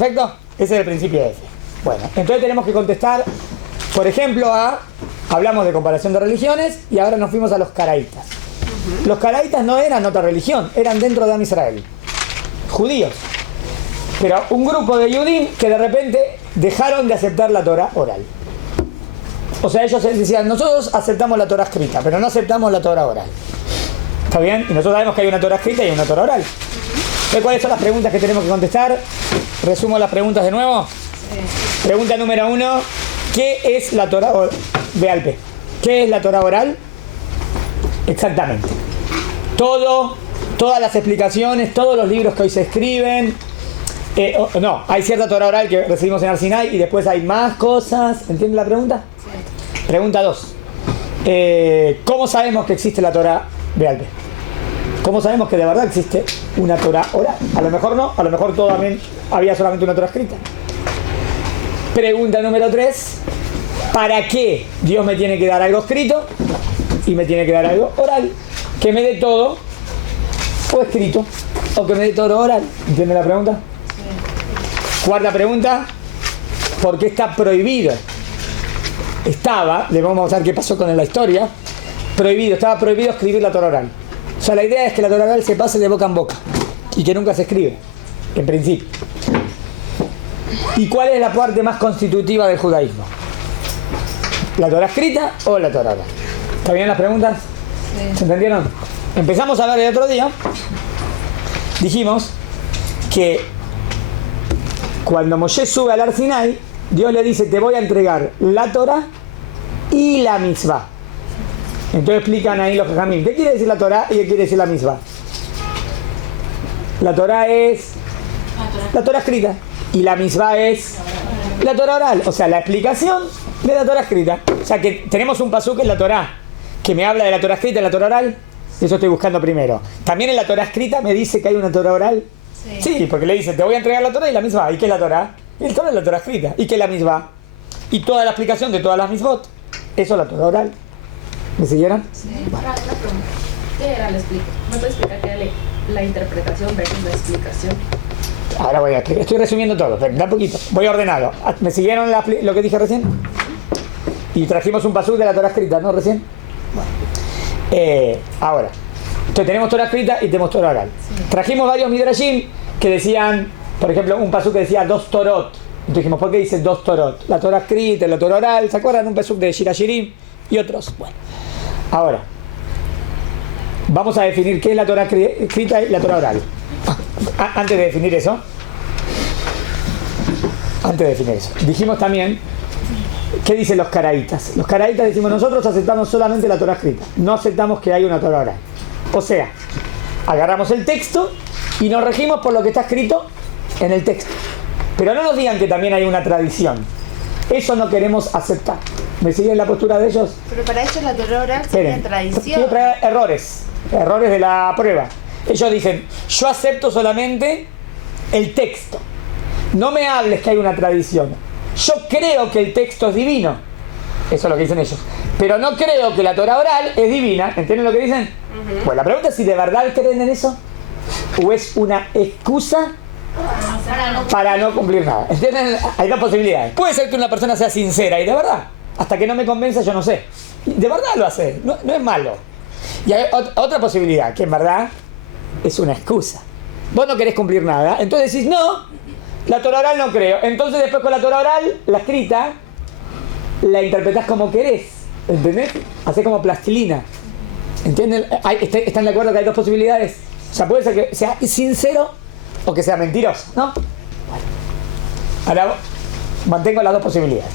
¿Perfecto? Ese es el principio de F. Bueno, entonces tenemos que contestar, por ejemplo, hablamos de comparación de religiones y ahora nos fuimos a los caraítas. Los caraítas no eran otra religión, eran dentro de Am Israel, judíos. Pero un grupo de Yudim que de repente dejaron de aceptar la Torah oral. O sea, ellos decían, nosotros aceptamos la Torah escrita, pero no aceptamos la Torah oral. ¿Está bien? Y nosotros sabemos que hay una Torah escrita y una Torah oral. ¿Cuáles son las preguntas que tenemos que contestar? Resumo las preguntas de nuevo. Pregunta número 1. ¿Qué es la Torah oral? Bealpe. ¿Qué es la Torah oral? Exactamente. Todas las explicaciones, todos los libros que hoy se escriben. No, hay cierta Torah oral que recibimos en Har Sinai y después hay más cosas. ¿Entienden la pregunta? Sí. Pregunta 2. ¿Cómo sabemos que existe la Torah Bealpe? ¿Cómo sabemos que de verdad existe una Torah oral? A lo mejor no, a lo mejor había solamente una Torah escrita. Pregunta número 3. ¿Para qué Dios me tiene que dar algo escrito y me tiene que dar algo oral? Que me dé todo o escrito o que me dé todo oral. ¿Entiende la pregunta? Sí. Cuarta pregunta. ¿Por qué está prohibido? Le vamos a mostrar qué pasó con la historia. Estaba prohibido escribir la Torah oral. O sea, la idea es que la Torah oral se pase de boca en boca y que nunca se escribe, en principio. ¿Y cuál es la parte más constitutiva del judaísmo? ¿La Torah escrita o la Torah oral? ¿Está bien las preguntas? Sí. ¿Se entendieron? Empezamos a ver el otro día. Dijimos que cuando Moshe sube al Har Sinai, Dios le dice, te voy a entregar la Torah y la mitzvah. Entonces explican ahí los jajamim, ¿qué quiere decir la Torah y qué quiere decir la mitzvah? La Torah es la Torah escrita y la mitzvah es la Torah oral, o sea, la explicación de la Torah escrita. O sea, que tenemos un pasuk en la Torah que me habla de la Torah escrita y la Torah oral. Eso estoy buscando primero. También en la Torah escrita me dice que hay una Torah oral. Sí, porque le dice, te voy a entregar la Torah y la mitzvah. ¿Y qué es la Torah? Y el Torah es la Torah escrita. ¿Y qué es la mitzvah? Y toda la explicación de todas las mitzvot. Eso es la Torah oral. ¿Me siguieron? Sí. Para una pregunta. ¿Qué era la explicación? ¿Me puede explicar qué era la interpretación versus la explicación? Ahora estoy resumiendo todo, pero da poquito. Voy ordenado. ¿Me siguieron lo que dije recién? Y trajimos un pasuk de la Torah escrita, ¿no? Recién. Bueno. Ahora. Entonces tenemos Torah escrita y tenemos Torah oral. Sí. Trajimos varios midrashim que decían, por ejemplo, un pasuk que decía 2 Torot. Entonces dijimos, ¿por qué dice 2 Torot? La Torah escrita, la Torah oral. ¿Se acuerdan? Un pasuk de Shira Shirim y otros. Bueno. Ahora, vamos a definir qué es la Torah escrita y la Torah oral. Antes de definir eso, dijimos también, ¿qué dicen los caraítas? Los caraítas decimos, nosotros aceptamos solamente la Torah escrita, no aceptamos que haya una Torah oral. O sea, agarramos el texto y nos regimos por lo que está escrito en el texto. Pero no nos digan que también hay una tradición. Eso no queremos aceptar. ¿Me siguen la postura de ellos? Pero para ellos la Torah oral sería tradición. Quiero traer errores de la prueba. Ellos dicen, yo acepto solamente el texto. No me hables que hay una tradición. Yo creo que el texto es divino. Eso es lo que dicen ellos. Pero no creo que la Torah oral es divina. ¿Entienden lo que dicen? Uh-huh. Bueno, la pregunta es si de verdad creen en eso o es una excusa para no cumplir nada. ¿Entienden? Hay dos posibilidades. Puede ser que una persona sea sincera y de verdad, hasta que no me convenza yo no sé. Y de verdad lo hace, no es malo. Y hay otra posibilidad, que en verdad es una excusa. Vos no querés cumplir nada, entonces decís, no, la Torah oral no creo. Entonces después con la Torah oral, la escrita, la interpretás como querés. ¿Entendés? Hacés como plastilina. ¿Entienden? ¿Están de acuerdo que hay dos posibilidades? O sea, puede ser que sea sincero o que sea mentiroso, ¿no? Bueno. Ahora mantengo las dos posibilidades.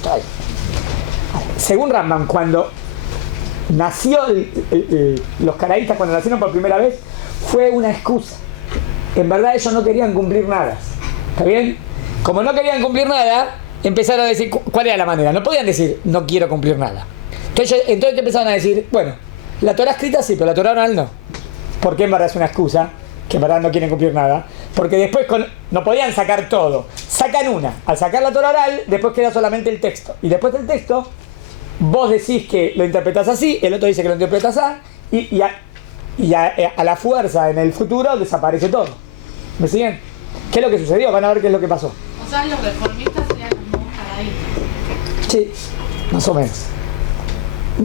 Según Rambam, cuando nació los caraítas, cuando nacieron por primera vez, fue una excusa. En verdad ellos no querían cumplir nada. ¿Está bien? Como no querían cumplir nada, empezaron a decir, ¿cuál era la manera? No podían decir, no quiero cumplir nada. Entonces empezaron a decir, bueno, la Torah escrita sí, pero la Torah oral no. Porque en verdad es una excusa, que en verdad no quieren cumplir nada. Porque después no podían sacar todo. Sacan una. Al sacar la Torah oral, después queda solamente el texto. Y después del texto, vos decís que lo interpretás así, el otro dice que lo interpretás así, y a la fuerza en el futuro desaparece todo. ¿Me siguen? ¿Qué es lo que sucedió? Van a ver qué es lo que pasó. O sea, los reformistas serían los nuevos caraditos. Sí, más o menos.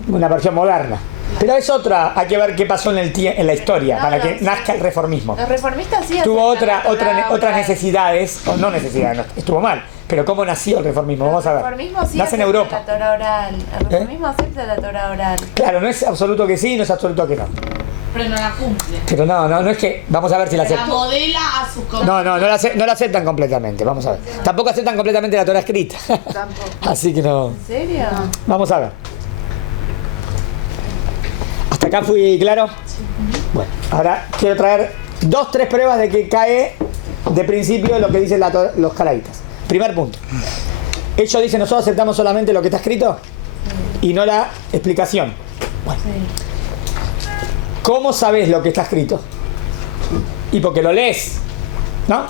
Una versión moderna. Pero es otra, hay que ver qué pasó en la historia No, para no, que sí. nazca el reformismo. Los reformistas sí Tuvo aceptan la Torá otras oral. necesidades, o no necesidades, no, estuvo mal. Pero ¿cómo nació el reformismo? Vamos a El ver. reformismo sí Nace en acepta Europa. la Torá oral. El reformismo acepta la Torá oral. Claro, no es absoluto que sí, no es absoluto que no. Pero no la cumple. Pero no es que, vamos a ver si la La aceptan. modela a su No la aceptan completamente, vamos a ver. Tampoco aceptan completamente la Torá escrita. Tampoco. Así que no. ¿En serio? Vamos a ver. ¿Hasta acá fui claro? Bueno, ahora quiero traer 2-3 pruebas de que cae de principio lo que dicen los caraítas. Primer punto. Ellos dicen, nosotros aceptamos solamente lo que está escrito y no la explicación. Bueno. ¿Cómo sabes lo que está escrito? Y porque lo lees, ¿no?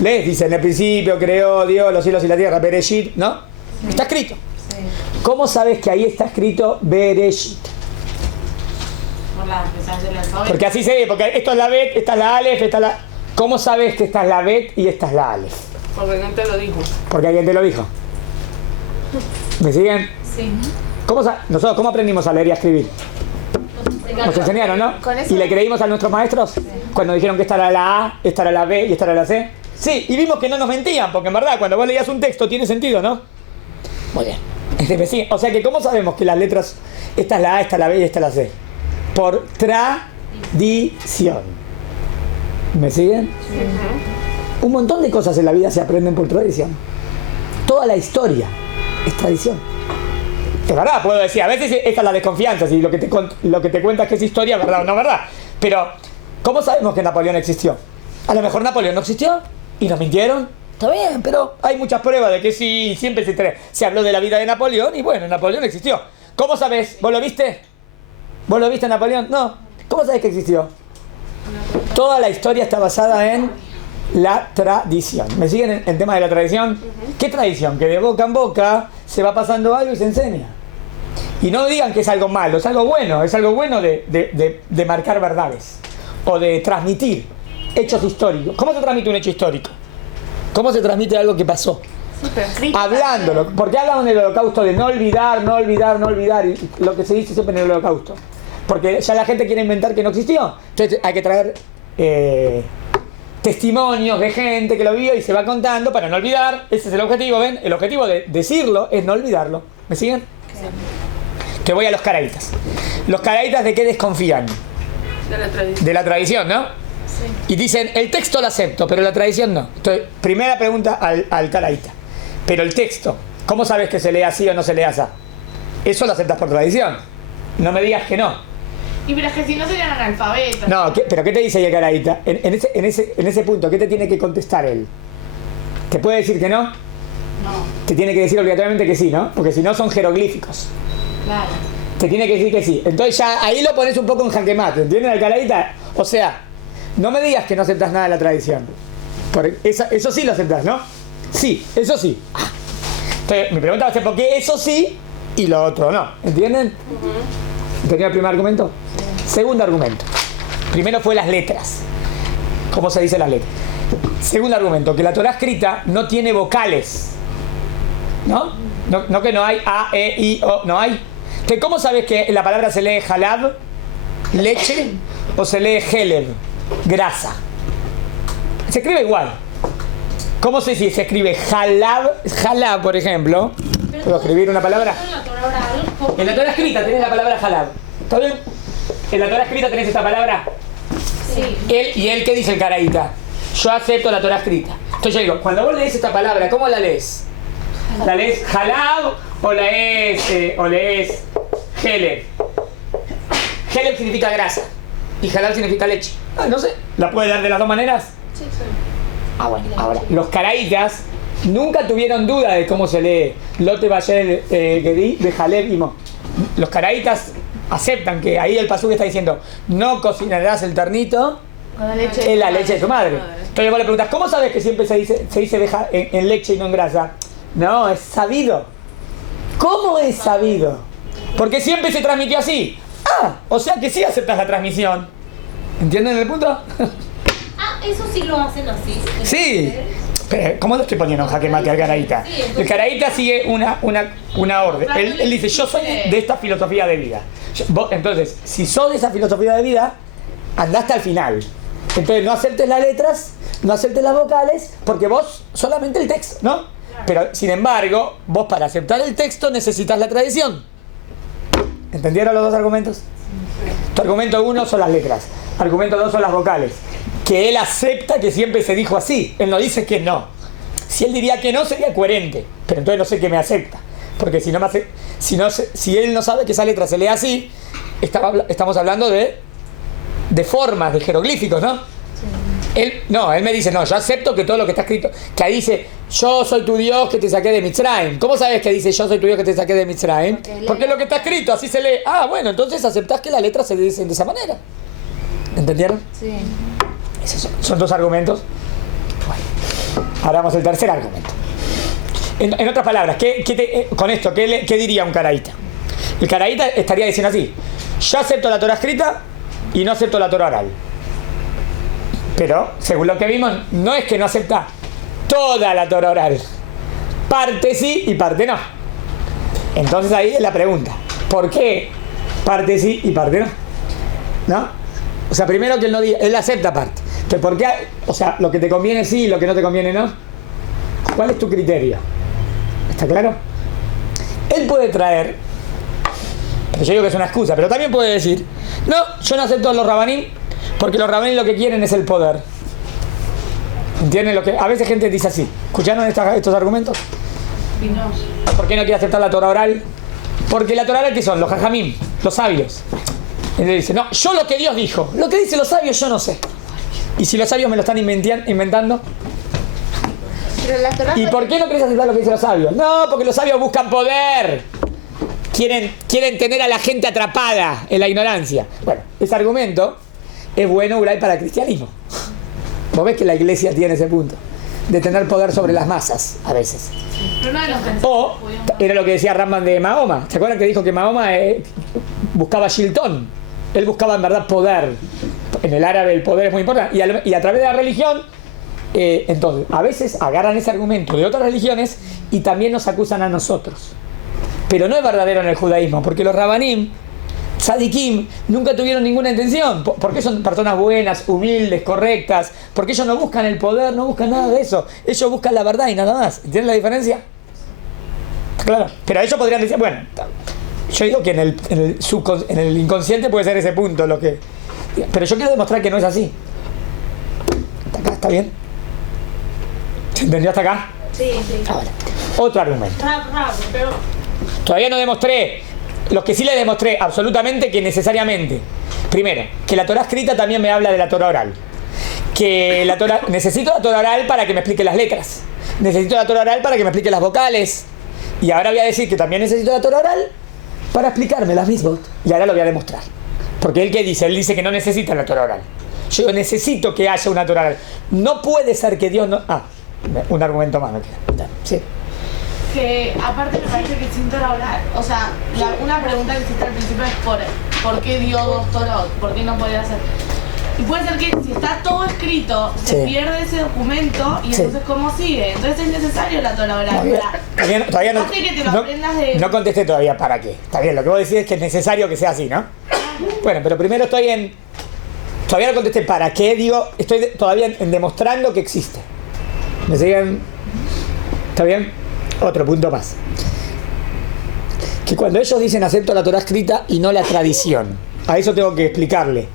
Lees, dice, en el principio creó Dios los cielos y la tierra, Bereshit, ¿no? Está escrito. ¿Cómo sabes que ahí está escrito Bereshit? Por las empresas del alfabeto. Porque así se ve, porque esto es la Bet, esta es la Aleph, esta es la... ¿Cómo sabes que esta es la Bet y esta es la Aleph? Porque no te lo dijo. Porque alguien te lo dijo. ¿Me siguen? Sí. Nosotros, ¿cómo aprendimos a leer y a escribir? Nos enseñaron, ¿no? Con eso- ¿Y le creímos a nuestros maestros? Cuando dijeron que esta era la A, esta era la B y esta era la C. Sí, y vimos que no nos mentían, porque en verdad cuando vos leías un texto tiene sentido, ¿no? Muy bien. O sea que ¿cómo sabemos que las letras, esta es la A, esta es la B y esta es la C? Por tradición. ¿Me siguen? Un montón de cosas en la vida se aprenden por tradición. Toda la historia es tradición. Es verdad, puedo decir, a veces esta es la desconfianza, si lo que te cuentas que es historia, verdad o no verdad. Pero, ¿cómo sabemos que Napoleón existió? A lo mejor Napoleón no existió y nos mintieron. Está bien, pero hay muchas pruebas de que sí, siempre se habló de la vida de Napoleón y bueno, Napoleón existió. ¿Cómo sabes? ¿Vos lo viste? ¿Vos lo viste a Napoleón? No. ¿Cómo sabes que existió? Toda la historia está basada en la tradición. ¿Me siguen en el tema de la tradición? ¿Qué tradición? Que de boca en boca se va pasando algo y se enseña. Y no digan que es algo malo, es algo bueno de marcar verdades o de transmitir hechos históricos. ¿Cómo se transmite un hecho histórico? ¿Cómo se transmite algo que pasó? Hablándolo. ¿Por qué hablan en el holocausto de no olvidar, no olvidar, no olvidar? Y lo que se dice siempre en el holocausto. Porque ya la gente quiere inventar que no existió. Entonces hay que traer testimonios de gente que lo vio y se va contando para no olvidar. Ese es el objetivo, ¿ven? El objetivo de decirlo es no olvidarlo. ¿Me siguen? Te voy a los caraítas. ¿Los caraítas de qué desconfían? De la tradición. De la tradición, ¿no? Sí. Y dicen, el texto lo acepto, pero la tradición no. Entonces, primera pregunta al caraíta. Pero el texto, ¿cómo sabes que se lee así o no se lee así? Eso lo aceptas por tradición. No me digas que no. Y pero es que si no serían analfabetas. No, ¿pero qué te dice el caraíta? En ese punto, ¿qué te tiene que contestar él? ¿Te puede decir que no? No. Te tiene que decir obligatoriamente que sí, ¿no? Porque si no son jeroglíficos. Claro. Te tiene que decir que sí. Entonces ya ahí lo pones un poco en jaque mate, ¿entienden al caraíta? O sea, no me digas que no aceptas nada de la tradición. Porque eso sí lo aceptas, ¿no? Sí, eso sí. Entonces mi pregunta va a ser ¿por qué eso sí y lo otro no? ¿Entienden? ¿Entendieron el primer argumento? Segundo argumento. Primero fue las letras. ¿Cómo se dicen las letras? Segundo argumento, que la Torá escrita no tiene vocales. ¿No? No que no hay A, E, I, O, no hay. Entonces, ¿cómo sabes que la palabra se lee halab, leche, o se lee heleb, grasa? Se escribe igual. ¿Cómo sé si se escribe halab, por ejemplo? ¿Puedo escribir una palabra? En la Torá escrita tenés la palabra halab. ¿Está bien? En la Torá escrita tenés esta palabra. Sí. Él, ¿qué dice el caraíta? Yo acepto la Torá escrita. Entonces yo digo, cuando vos lees esta palabra, ¿cómo la lees? ¿La lees halab o lees heleb? Heleb significa grasa y halab significa leche. No sé, ¿la puede dar de las dos maneras? Sí, sí. Bueno, ahora, los caraítas nunca tuvieron duda de cómo se lee Lote Bayel Gedi de Haleb y Mo. Los caraítas aceptan que ahí el pasú está diciendo no cocinarás el ternito en la leche de tu madre. Entonces vos le preguntas, ¿cómo sabes que siempre se dice en leche y no en grasa? No, es sabido. ¿Cómo es sabido? Porque siempre se transmitió así. O sea que sí aceptas la transmisión. ¿Entienden el punto? Eso sí lo hacen así. Sí. Pero, ¿cómo lo estoy poniendo en jaque mate al caraíta? El caraíta sigue una orden. Él dice, yo soy de esta filosofía de vida. Entonces, si sos de esa filosofía de vida, andá hasta el final. Entonces, no aceptes las letras, no aceptes las vocales, porque vos solamente el texto, ¿no? Pero, sin embargo, vos para aceptar el texto necesitas la tradición. ¿Entendieron los dos argumentos? Tu argumento 1 son las letras. Argumento 2 son las vocales. Que él acepta que siempre se dijo así. Él no dice que no. Si él diría que no, sería coherente. Pero entonces no sé qué me acepta. Porque si él no sabe que esa letra se lee así, estamos hablando de formas, de jeroglíficos, ¿no? Sí. Él me dice, no, yo acepto que todo lo que está escrito, que ahí dice, yo soy tu Dios que te saqué de Mitzrayim. ¿Cómo sabes que dice, yo soy tu Dios que te saqué de Mitzrayim? Porque es lo que está escrito, así se lee. Ah, bueno, entonces aceptás que las letras se dicen de esa manera. ¿Entendieron? Sí. Esos son dos argumentos. Bueno, ahora vamos al tercer argumento. En otras palabras, con esto, ¿qué diría un caraíta? El caraíta estaría diciendo así, yo acepto la Torah escrita y no acepto la Torah oral. Pero, según lo que vimos, no es que no acepta toda la Torah oral. Parte sí y parte no. Entonces ahí es la pregunta, ¿por qué parte sí y parte no? ¿No? O sea, primero que él no diga, él acepta parte. Pero ¿por qué? O sea, lo que te conviene sí y lo que no te conviene no. ¿Cuál es tu criterio? ¿Está claro? Él puede traer, pero yo digo que es una excusa, pero también puede decir, no, yo no acepto a los rabanim, porque los rabanim lo que quieren es el poder. ¿Entienden lo que? A veces gente dice así. ¿Escucharon estos argumentos? ¿Por qué no quiere aceptar la Torah oral? Porque la Torah oral, ¿qué son? Los jajamim, los sabios. Él dice, no, yo lo que Dios dijo, lo que dicen los sabios yo no sé. Y si los sabios me lo están inventando. ¿Y por qué no querés aceptar lo que dicen los sabios? No, porque los sabios buscan poder. Quieren tener a la gente atrapada en la ignorancia. Bueno, ese argumento es bueno, Uray, para el cristianismo. Vos ves que la iglesia tiene ese punto de tener poder sobre las masas, a veces. O, era lo que decía Rambam de Mahoma. ¿Se acuerdan que dijo que Mahoma buscaba shiltón? Él buscaba en verdad poder. En el árabe el poder es muy importante. Y a través de la religión, entonces, a veces agarran ese argumento de otras religiones y también nos acusan a nosotros. Pero no es verdadero en el judaísmo, porque los rabanim, tzadikim, nunca tuvieron ninguna intención. Porque son personas buenas, humildes, correctas. Porque ellos no buscan el poder, no buscan nada de eso. Ellos buscan la verdad y nada más. ¿Entienden la diferencia? Claro. Pero ellos podrían decir, bueno, yo digo que en el inconsciente puede ser ese punto lo que... Pero yo quiero demostrar que no es así. ¿Hasta acá? ¿Está bien? ¿Se entendió hasta acá? Sí. Ahora, otro argumento. Pero... Todavía no demostré. Los que sí le demostré absolutamente que necesariamente. Primero, que la Torah escrita también me habla de la Torah oral. Que la Torah, necesito la Torah oral para que me explique las letras. Necesito la Torah oral para que me explique las vocales. Y ahora voy a decir que también necesito la Torah oral para explicarme las mismas. Y ahora lo voy a demostrar. Porque él, ¿qué dice? Él dice que no necesita la Torah oral. Yo necesito que haya una Torah oral. No puede ser que Dios no... un argumento más me queda. Sí. Que aparte me parece que sin Torah oral, o sea, una pregunta que hiciste al principio es ¿por qué dio dos Torot? ¿Por qué no podía hacer? Y puede ser que si está todo escrito, se pierde ese documento y entonces ¿cómo sigue? Entonces es necesario la Torah oral. Todavía no contesté todavía para qué. Está bien, lo que vos decís es que es necesario que sea así, ¿no? Bueno, pero primero todavía no contesté para qué, digo, estoy todavía en demostrando que existe. ¿Me siguen? ¿Está bien? Otro punto más. Que cuando ellos dicen acepto la Torah escrita y no la tradición, a eso tengo que explicarle.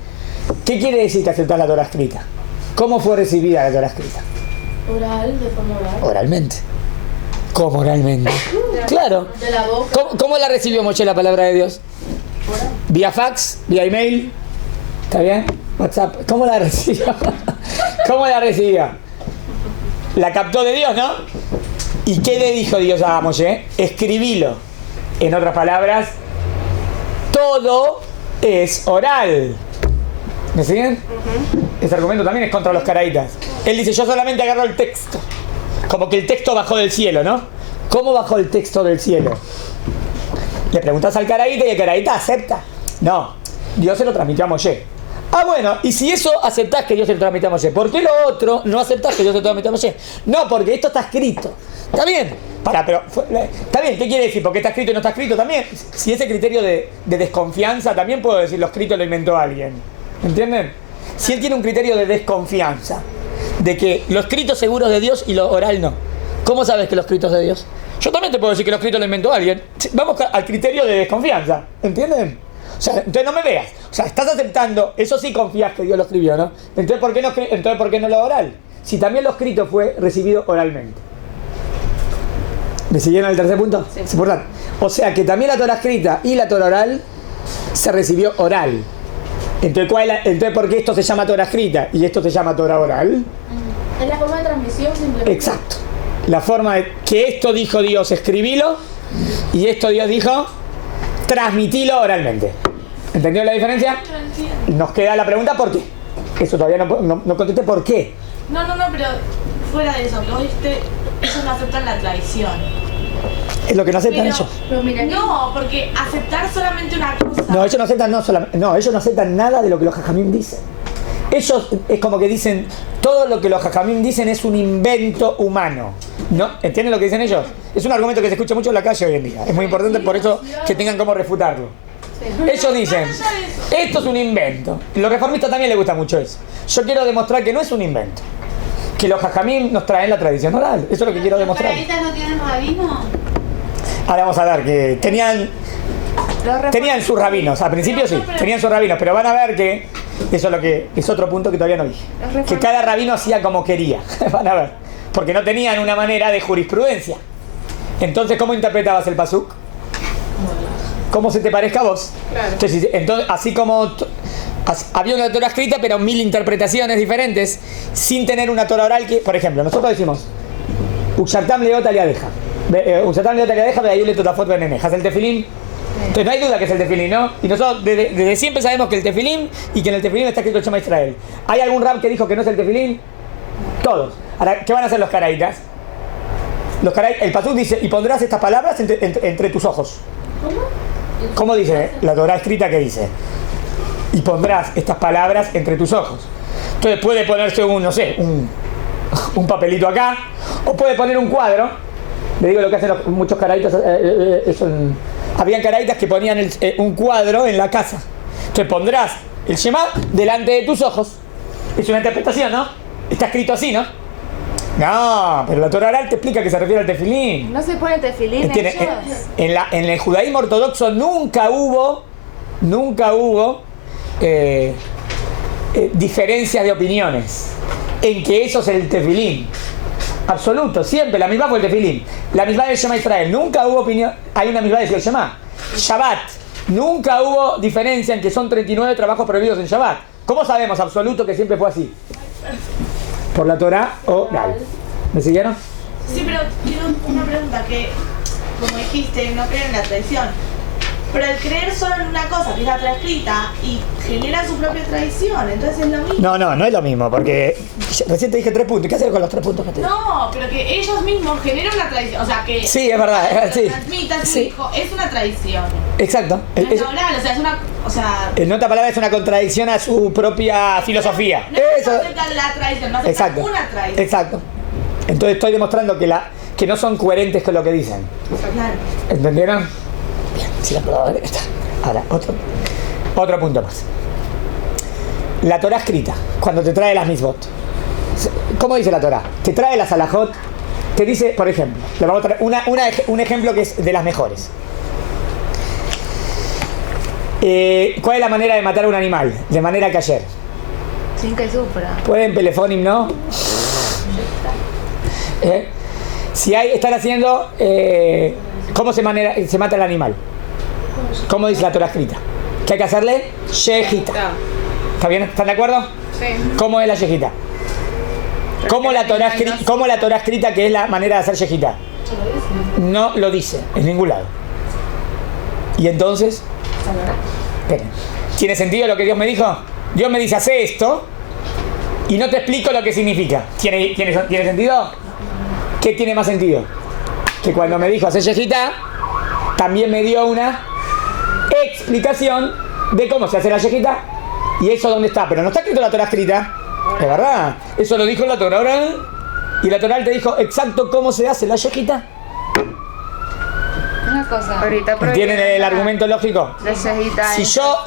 ¿Qué quiere decir que aceptar la Torah escrita? ¿Cómo fue recibida la Torah escrita? Oral, de forma oral. Oralmente. ¿Cómo oralmente? Claro. De la boca. ¿Cómo la recibió Moshe la palabra de Dios? Oral. ¿Vía fax? ¿Vía email? ¿Está bien? WhatsApp. ¿Cómo la recibió? ¿Cómo la recibió? La captó de Dios, ¿no? ¿Y qué le dijo Dios a Moshe? Escribilo. En otras palabras, todo es oral. ¿Me siguen? Ese argumento también es contra los caraítas. Él dice, yo solamente agarro el texto. Como que el texto bajó del cielo, ¿no? ¿Cómo bajó el texto del cielo? Le preguntas al caraíta y el caraíta acepta. No, Dios se lo transmitió a Moshe. Ah, bueno, y si eso aceptás que Dios se lo transmitió a Moshe, ¿por qué lo otro no aceptás que Dios se lo transmitió a Moshe? No, porque esto está escrito. Está bien. Pero está bien, ¿qué quiere decir? ¿Porque está escrito y no está escrito? También, si ese criterio de desconfianza, también puedo decir lo escrito lo inventó alguien. ¿Entienden? Si él tiene un criterio de desconfianza, de que lo escrito seguro es de Dios y lo oral no. ¿Cómo sabes que lo escrito es de Dios? Yo también te puedo decir que lo escrito lo inventó alguien. Vamos al criterio de desconfianza. ¿Entienden? O sea, entonces no me veas. O sea, estás aceptando, eso sí confías que Dios lo escribió, ¿no? Entonces, ¿por qué no lo oral? Si también lo escrito fue recibido oralmente. ¿Me siguieron el tercer punto? Sí. Es importante. O sea, que también la Torah escrita y la Torah oral se recibió oral. Entonces, ¿por qué esto se llama Torah escrita y esto se llama Torah oral? Es la forma de transmisión simplemente. Exacto. La forma de que esto dijo Dios, escribilo, y esto Dios dijo, transmitilo oralmente. ¿Entendió la diferencia? Nos queda la pregunta, ¿por qué? Eso todavía no contesté, ¿por qué? No, pero fuera de eso, que vos dijiste, ellos no aceptan la traición. Es lo que no aceptan Pero- ellos. Pero mira, No, porque aceptar solamente una cosa. No, ellos no aceptan, ellos no aceptan nada de lo que los jajamim dicen. Ellos es como que dicen, todo lo que los jajamim dicen es un invento humano. ¿No? ¿Entienden lo que dicen ellos? Es un argumento que se escucha mucho en la calle hoy en día. Es muy importante por eso que tengan cómo refutarlo. Ellos dicen, esto es un invento. Los reformistas también les gusta mucho eso. Yo quiero demostrar que no es un invento. Que los jajamim nos traen la tradición oral. Eso es lo que quiero demostrar. ¿Los caraítas no tienen rabino? Ahora vamos a ver que tenían sus rabinos. Al principio sí, tenían sus rabinos, pero van a ver que eso es lo que es otro punto que todavía no dije. Que cada rabino hacía como quería. Van a ver, porque no tenían una manera de jurisprudencia. Entonces, ¿cómo interpretabas el pasuk? ¿Cómo se te parezca a vos? Claro. Entonces, así como había una Torah escrita, pero 1000 interpretaciones diferentes, sin tener una Torah oral que, por ejemplo, nosotros decimos Uxartam leot aliadeja. Uxartam leot aliadeja, veayule totafot benenejas. El tefilín. Entonces no hay duda que es el tefilín, ¿no? Y nosotros desde siempre sabemos que el tefilín y que en el tefilín está escrito el Shema Israel. ¿Hay algún rab que dijo que no es el tefilín? Todos. Ahora, ¿qué van a hacer los caraitas? El pasuk dice, y pondrás estas palabras entre tus ojos. ¿Cómo dice la Torah escrita que dice? Y pondrás estas palabras entre tus ojos. Entonces puede ponerse un papelito acá, o puede poner un cuadro. Le digo lo que hacen muchos caraitas. Habían caraitas que ponían un cuadro en la casa. Entonces pondrás el Shema delante de tus ojos. Es una interpretación, ¿no? Está escrito así, ¿no? No, pero la Torah oral te explica que se refiere al tefilín. ¿No se pone tefilín ellos? En el judaísmo ortodoxo nunca hubo diferencias de opiniones en que eso es el tefilín. Absoluto, siempre la misma fue el tefilín. La misma del Shema Israel, nunca hubo opinión. Hay una misma del Shema. Shabbat, nunca hubo diferencia en que son 39 trabajos prohibidos en Shabbat. ¿Cómo sabemos absoluto que siempre fue así? Por la Torah oral. ¿Me siguieron? Sí, pero quiero una pregunta que, como dijiste, no creen en la tradición. Pero el creer solo en una cosa, que es la Torah escrita, y genera su propia tradición, entonces es lo mismo. No es lo mismo, porque recién te dije 3 puntos. ¿Qué hacer con los 3 puntos que te dije? No, pero que ellos mismos generan la tradición, o sea que... Sí, es verdad, sí. Transmitan su Sí. hijo, es una tradición. Exacto. No es oral, o sea, es una... O sea... En otra palabra es una contradicción a su propia filosofía. No es que Eso. no aceptan la tradición, no aceptan Exacto. una tradición. Exacto. Entonces estoy demostrando que no son coherentes con lo que dicen. Claro. ¿Entendieron? Bien, si la puedo ver, está. Ahora, otro punto más. La Torah escrita, cuando te trae las misbot. ¿Cómo dice la Torah? Te trae las alajot, te dice, por ejemplo, le vamos a traer un ejemplo que es de las mejores. ¿Cuál es la manera de matar a un animal? De manera que ayer. Sin que sufra. ¿Pueden Pelefonim, no? Si están haciendo... ¿Cómo se mata el animal? ¿Cómo dice la Torah escrita? Que hay que hacerle shejita. ¿Está bien? ¿Están de acuerdo? Sí. ¿Cómo es la shejita? ¿Cómo la Torah escrita que es la manera de hacer shejita? No lo dice en ningún lado. Y entonces... Esperen. ¿Tiene sentido lo que Dios me dijo? Dios me dice, hace esto y no te explico lo que significa. ¿Tiene sentido? ¿Qué tiene más sentido? Que cuando me dijo hacer shejita, también me dio una explicación de cómo se hace la shejita ¿Y eso dónde está? Pero no está escrito en la Torah escrita. ¿Es verdad? Eso lo dijo la Torah oral. Y la Torah te dijo exacto cómo se hace la yejita. Una cosa. Ahorita ¿Entienden el argumento lógico? La yejita Si yo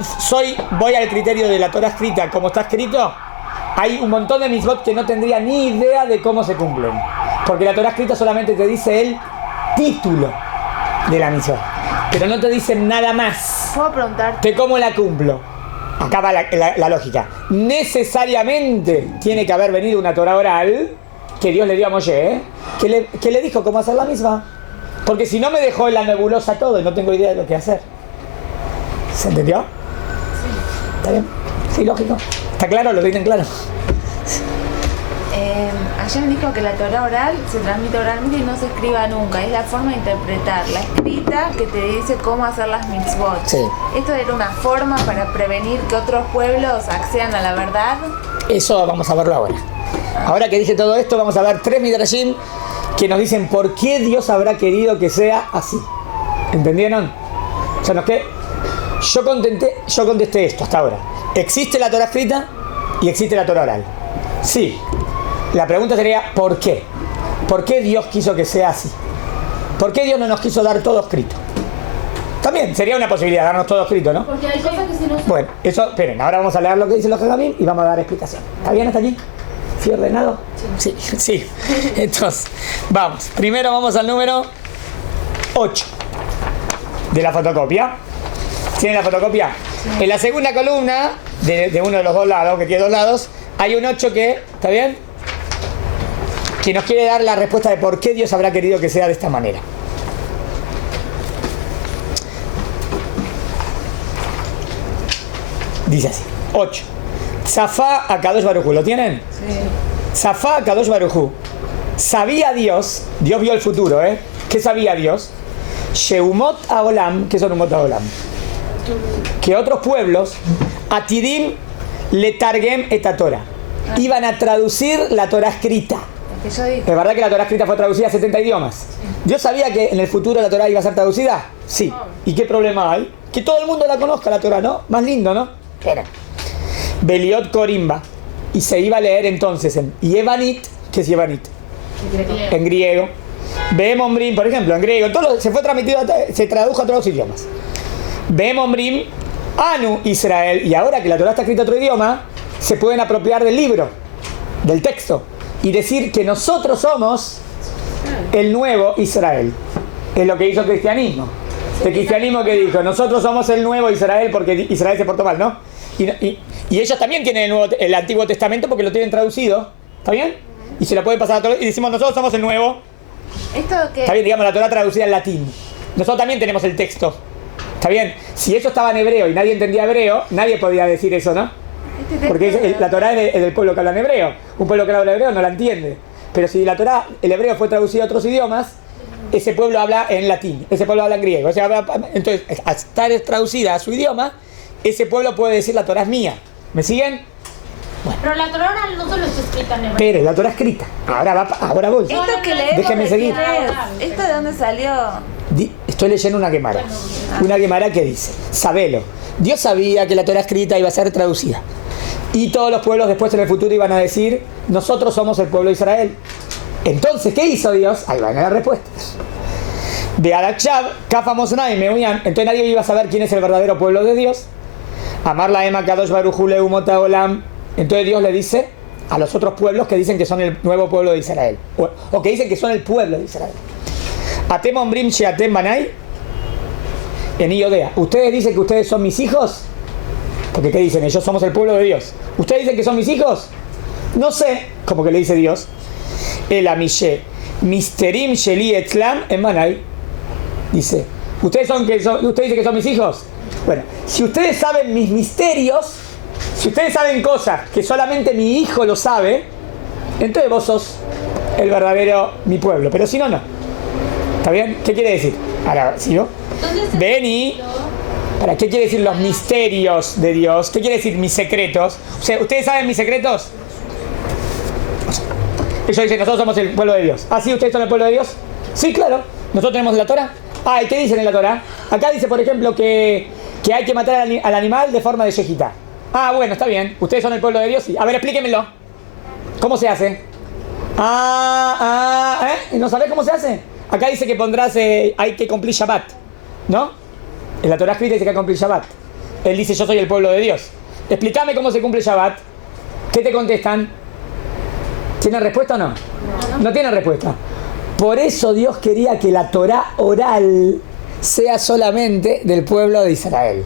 voy al criterio de la Torah escrita como está escrito, hay un montón de mitzvot que no tendría ni idea de cómo se cumplen. Porque la Torah escrita solamente te dice el título de la mitzvah, pero no te dice nada más ¿Puedo preguntar? de cómo la cumplo. Acá va la lógica. Necesariamente tiene que haber venido una Torah oral que Dios le dio a Moshe, que le dijo cómo hacer la misma. Porque si no me dejó en la nebulosa todo y no tengo idea de lo que hacer. ¿Se entendió? Sí. ¿Está bien? Sí, lógico. ¿Está claro? ¿Lo tienen claro? Ayer me dijo que la Torah oral se transmite oralmente y no se escriba nunca. Es la forma de interpretar. La escrita que te dice cómo hacer las mitzvot. Sí. ¿Esto era una forma para prevenir que otros pueblos accedan a la verdad? Eso vamos a verlo ahora. Ahora que dije todo esto, vamos a ver 3 midrashim que nos dicen por qué Dios habrá querido que sea así. ¿Entendieron? O sea, yo contesté esto hasta ahora. ¿Existe la Torah escrita y existe la Torah oral? Sí. La pregunta sería ¿por qué? ¿Por qué Dios quiso que sea así? ¿Por qué Dios no nos quiso dar todo escrito? También sería una posibilidad darnos todo escrito, ¿no? Porque hay cosas que si no... Bueno, eso, esperen, ahora vamos a leer lo que dicen los Jajamim y vamos a dar explicación. ¿Está bien hasta allí? ¿Sí ordenado? Sí. Entonces, vamos. Primero vamos al número 8 de la fotocopia. ¿Tienen la fotocopia? Sí. En la segunda columna de uno de los dos lados, que tiene 2 lados, hay un 8 que, ¿está bien? Que nos quiere dar la respuesta de por qué Dios habrá querido que sea de esta manera. Dice así, 8. Zafá a Kadosh Baruj Hu, ¿lo tienen? Sí. Zafá a Kadosh Baruj Hu. Sabía Dios vio el futuro, ¿eh? ¿Qué sabía Dios? Sheumot Haolam, ¿qué son Umot Haolam? Que otros pueblos, Atidim letargem et Torah, iban a traducir la Torah escrita. Que yo dije. ¿Es verdad que la Torah escrita fue traducida a 70 idiomas? ¿Dios sabía que en el futuro la Torah iba a ser traducida? Sí. ¿Y qué problema hay? Que todo el mundo la conozca la Torah, ¿no? Más lindo, ¿no? Pero Beliot Corimba. Y se iba a leer entonces en Yevanit. ¿Qué es Yevanit? En griego. Behemomrim, por ejemplo, en griego. Todo se fue transmitido, se tradujo a todos los idiomas. Behemomrim, Anu Israel. Y ahora que la Torah está escrita en otro idioma, se pueden apropiar del libro, del texto, y decir que nosotros somos el nuevo Israel. Es lo que hizo el cristianismo. El cristianismo que dijo, nosotros somos el nuevo Israel porque Israel se portó mal, ¿no? Y ellos también tienen el Antiguo Testamento porque lo tienen traducido, ¿está bien? Y se lo pueden pasar a todos y decimos, nosotros somos el nuevo. ¿Esto qué? Está bien, digamos, la Torah traducida en latín. Nosotros también tenemos el texto, ¿está bien? Si eso estaba en hebreo y nadie entendía hebreo, nadie podía decir eso, ¿no? Porque la Torah es del pueblo que habla en hebreo. Un pueblo que habla hebreo no la entiende. Pero si la Torah, el hebreo fue traducido a otros idiomas, ese pueblo habla en latín, ese pueblo habla en griego. Entonces, al estar traducida a su idioma, ese pueblo puede decir la Torah es mía. ¿Me siguen? Bueno. Pero la Torah oral no solo está escrita en hebreo. Pero la Torah escrita. Ahora voy. ¿Esto que leemos? Déjeme seguir. ¿Esto de dónde salió? Estoy leyendo una Gemara. Una Gemara que dice, sabelo, Dios sabía que la Torah escrita iba a ser traducida. Y todos los pueblos después en el futuro iban a decir, nosotros somos el pueblo de Israel. Entonces, ¿qué hizo Dios? Ahí van a las respuestas. De Adakshav, Kafamosnai, Meuyan. Entonces nadie iba a saber quién es el verdadero pueblo de Dios. Amar la Ema Kadosh Baruj Hu Leumot Haolam. Entonces Dios le dice a los otros pueblos que dicen que son el nuevo pueblo de Israel. O que dicen que son el pueblo de Israel. Atem Ombrim Sheatem Banai. En Iodea. ¿Ustedes dicen que ustedes son mis hijos? Porque ¿qué dicen? Ellos somos el pueblo de Dios. ¿Ustedes dicen que son mis hijos? No sé. Como que le dice Dios. El Amishe. Misterim Sheli Etzlam en Banai. Dice. ¿Ustedes dicen que son mis hijos? Bueno, si ustedes saben mis misterios, si ustedes saben cosas que solamente mi hijo lo sabe, entonces vos sos el verdadero mi pueblo. Pero si no, no. ¿Está bien? ¿Qué quiere decir? Ahora, ¿sigo? Vení. ¿Para qué quiere decir los misterios de Dios? ¿Qué quiere decir mis secretos? O sea, ¿ustedes saben mis secretos? Ellos dicen, nosotros somos el pueblo de Dios. ¿Ah, sí? ¿Ustedes son el pueblo de Dios? Sí, claro. ¿Nosotros tenemos la Torah? Ah, ¿y qué dicen en la Torah? Acá dice, por ejemplo, que hay que matar al animal de forma de yejita. Ah, bueno, está bien. ¿Ustedes son el pueblo de Dios? Sí. A ver, explíquenmelo. ¿Cómo se hace? ¿Y no sabés cómo se hace? Acá dice que pondrás, hay que cumplir Shabbat, ¿no? En la Torah escrita dice que hay que cumplir Shabbat. Él dice, yo soy el pueblo de Dios. Explícame cómo se cumple Shabbat. ¿Qué te contestan? ¿Tienen respuesta o no? No tienen respuesta. Por eso Dios quería que la Torah oral sea solamente del pueblo de Israel.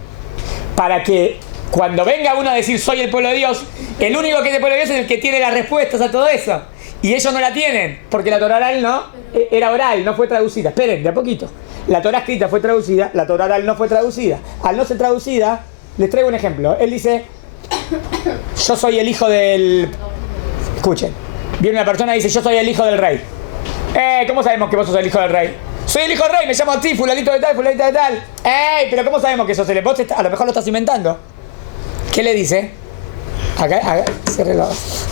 Para que cuando venga uno a decir soy el pueblo de Dios, el único que es el pueblo de Dios es el que tiene las respuestas a todo eso. Y ellos no la tienen, porque la Torah oral no, era oral, no fue traducida. Esperen, de a poquito. La Torah escrita fue traducida, la Torah oral no fue traducida. Al no ser traducida, les traigo un ejemplo. Él dice, yo soy el hijo del... Escuchen, viene una persona y dice, yo soy el hijo del rey. ¿Cómo sabemos que vos sos el hijo del rey? Soy el hijo del rey, me llamo así, fulanito de tal, fulanito de tal. Pero ¿cómo sabemos que sos el... Vos a lo mejor lo estás inventando. ¿Qué le dice? Acá, cierre los...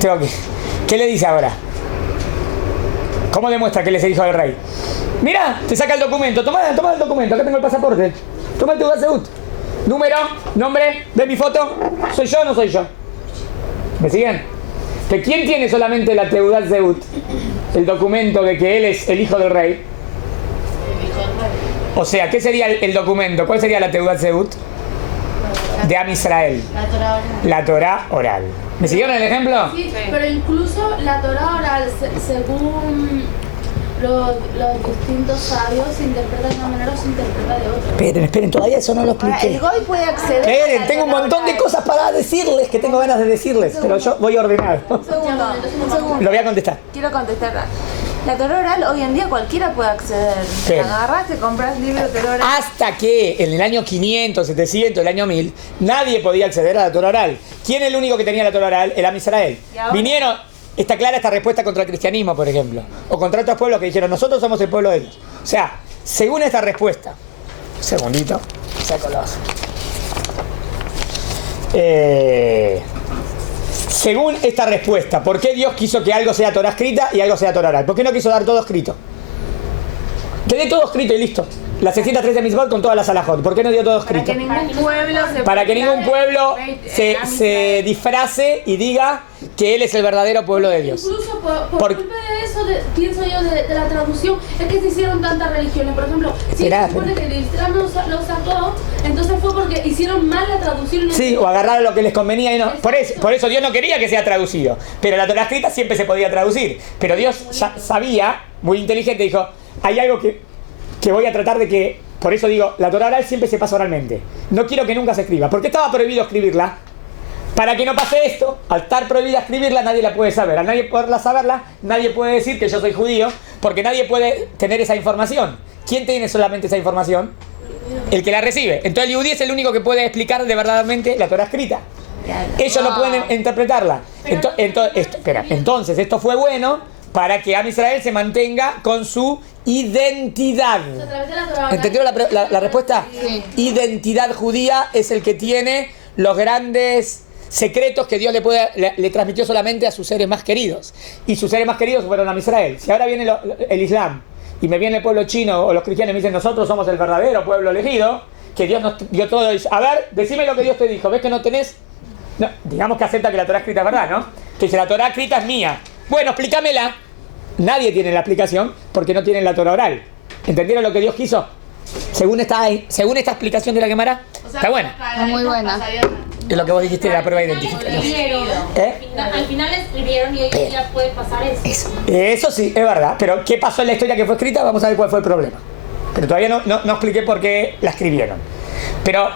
Tengo que... ¿Qué le dice ahora? ¿Cómo demuestra que él es el hijo del rey? Mira, te saca el documento. Toma el documento, acá tengo el pasaporte. Toma el Teudat Zehut. Número, nombre, ¿ves mi foto? ¿Soy yo o no soy yo? ¿Me siguen? ¿Que quién tiene solamente la Teudat Zehut? El documento de que él es el hijo del rey. El hijo del rey. O sea, ¿qué sería el documento? ¿Cuál sería la Teudat Zehut? De Am Israel. La Torah oral. La Torah oral. ¿Me siguieron el ejemplo? Sí, pero incluso la Torah oral, según los distintos sabios, se interpreta de una manera o se interpreta de otra. Esperen, todavía eso no lo Ahora, expliqué. el Goy puede acceder. Esperen, a la tengo un Torah montón de oral. cosas para decirles que tengo ganas de decirles, pero yo voy a ordenar. Un segundo. Lo voy a contestar. Quiero contestar. La Torah oral hoy en día cualquiera puede acceder. Sí. Agarrás, te compras libro de Torah oral. Hasta que en el año 500, 700, el año 1000, nadie podía acceder a la Torah oral. ¿Quién es el único que tenía la Torah oral? El Am Israel. ¿Y ahora? Vinieron, está clara esta respuesta contra el cristianismo, por ejemplo, o contra otros pueblos que dijeron, nosotros somos el pueblo de Dios. O sea, según esta respuesta, un segundito, saco los... Según esta respuesta, ¿por qué Dios quiso que algo sea Torah escrita y algo sea Torah oral? ¿Por qué no quiso dar todo escrito? Que dé todo escrito y listo. Las 613 mitzvot con todas las alajot. ¿Por qué no dio todo Para escrito? que ningún pueblo se Para que ningún pueblo se Israel. disfrace y diga que él es el verdadero pueblo de Dios. Incluso por Por- culpa de eso, pienso yo, de la traducción, es que se hicieron tantas religiones. Por ejemplo, si Espera, se supone que el Islam lo sacó, entonces fue porque hicieron mal la traducción. y no Sí, o agarrar lo que les convenía y no. Por eso Dios no quería que sea traducido. Pero la Torah escrita siempre se podía traducir. Pero Dios ya sabía, muy inteligente, dijo, hay algo que voy a tratar de que... Por eso digo, la Torah oral siempre se pasa oralmente. No quiero que nunca se escriba. ¿Por qué estaba prohibido escribirla? Para que no pase esto, al estar prohibida escribirla, nadie la puede saber. Al nadie poderla saberla, nadie puede decir que yo soy judío, porque nadie puede tener esa información. ¿Quién tiene solamente esa información? El que la recibe. Entonces el judío es el único que puede explicar de verdaderamente la Torah escrita. Ellos no pueden interpretarla. Entonces esto fue bueno para que Am Israel se mantenga con su identidad. A través de la Torah oral. ¿Entendieron la respuesta? Sí. Identidad judía es el que tiene los grandes secretos que Dios le transmitió solamente a sus seres más queridos. Y sus seres más queridos fueron Am Israel. Si ahora viene el Islam y me viene el pueblo chino o los cristianos y me dicen nosotros somos el verdadero pueblo elegido, que Dios nos dio todo. A ver, decime lo que Dios te dijo. ¿Ves que no tenés? No, digamos que acepta que la Torah escrita es verdad, ¿no? Que dice la Torah escrita es mía. Bueno, explícamela. Nadie tiene la explicación porque no tienen la Torah oral. ¿Entendieron lo que Dios quiso? Según esta explicación de la Gemara, O sea, está buena. las muy buena. Es lo que vos dijiste de la prueba de identificación. Al final escribieron y hoy en día puede pasar eso. Eso sí, es verdad. Pero ¿qué pasó en la historia que fue escrita? Vamos a ver cuál fue el problema. Pero todavía no expliqué por qué la escribieron. Pero,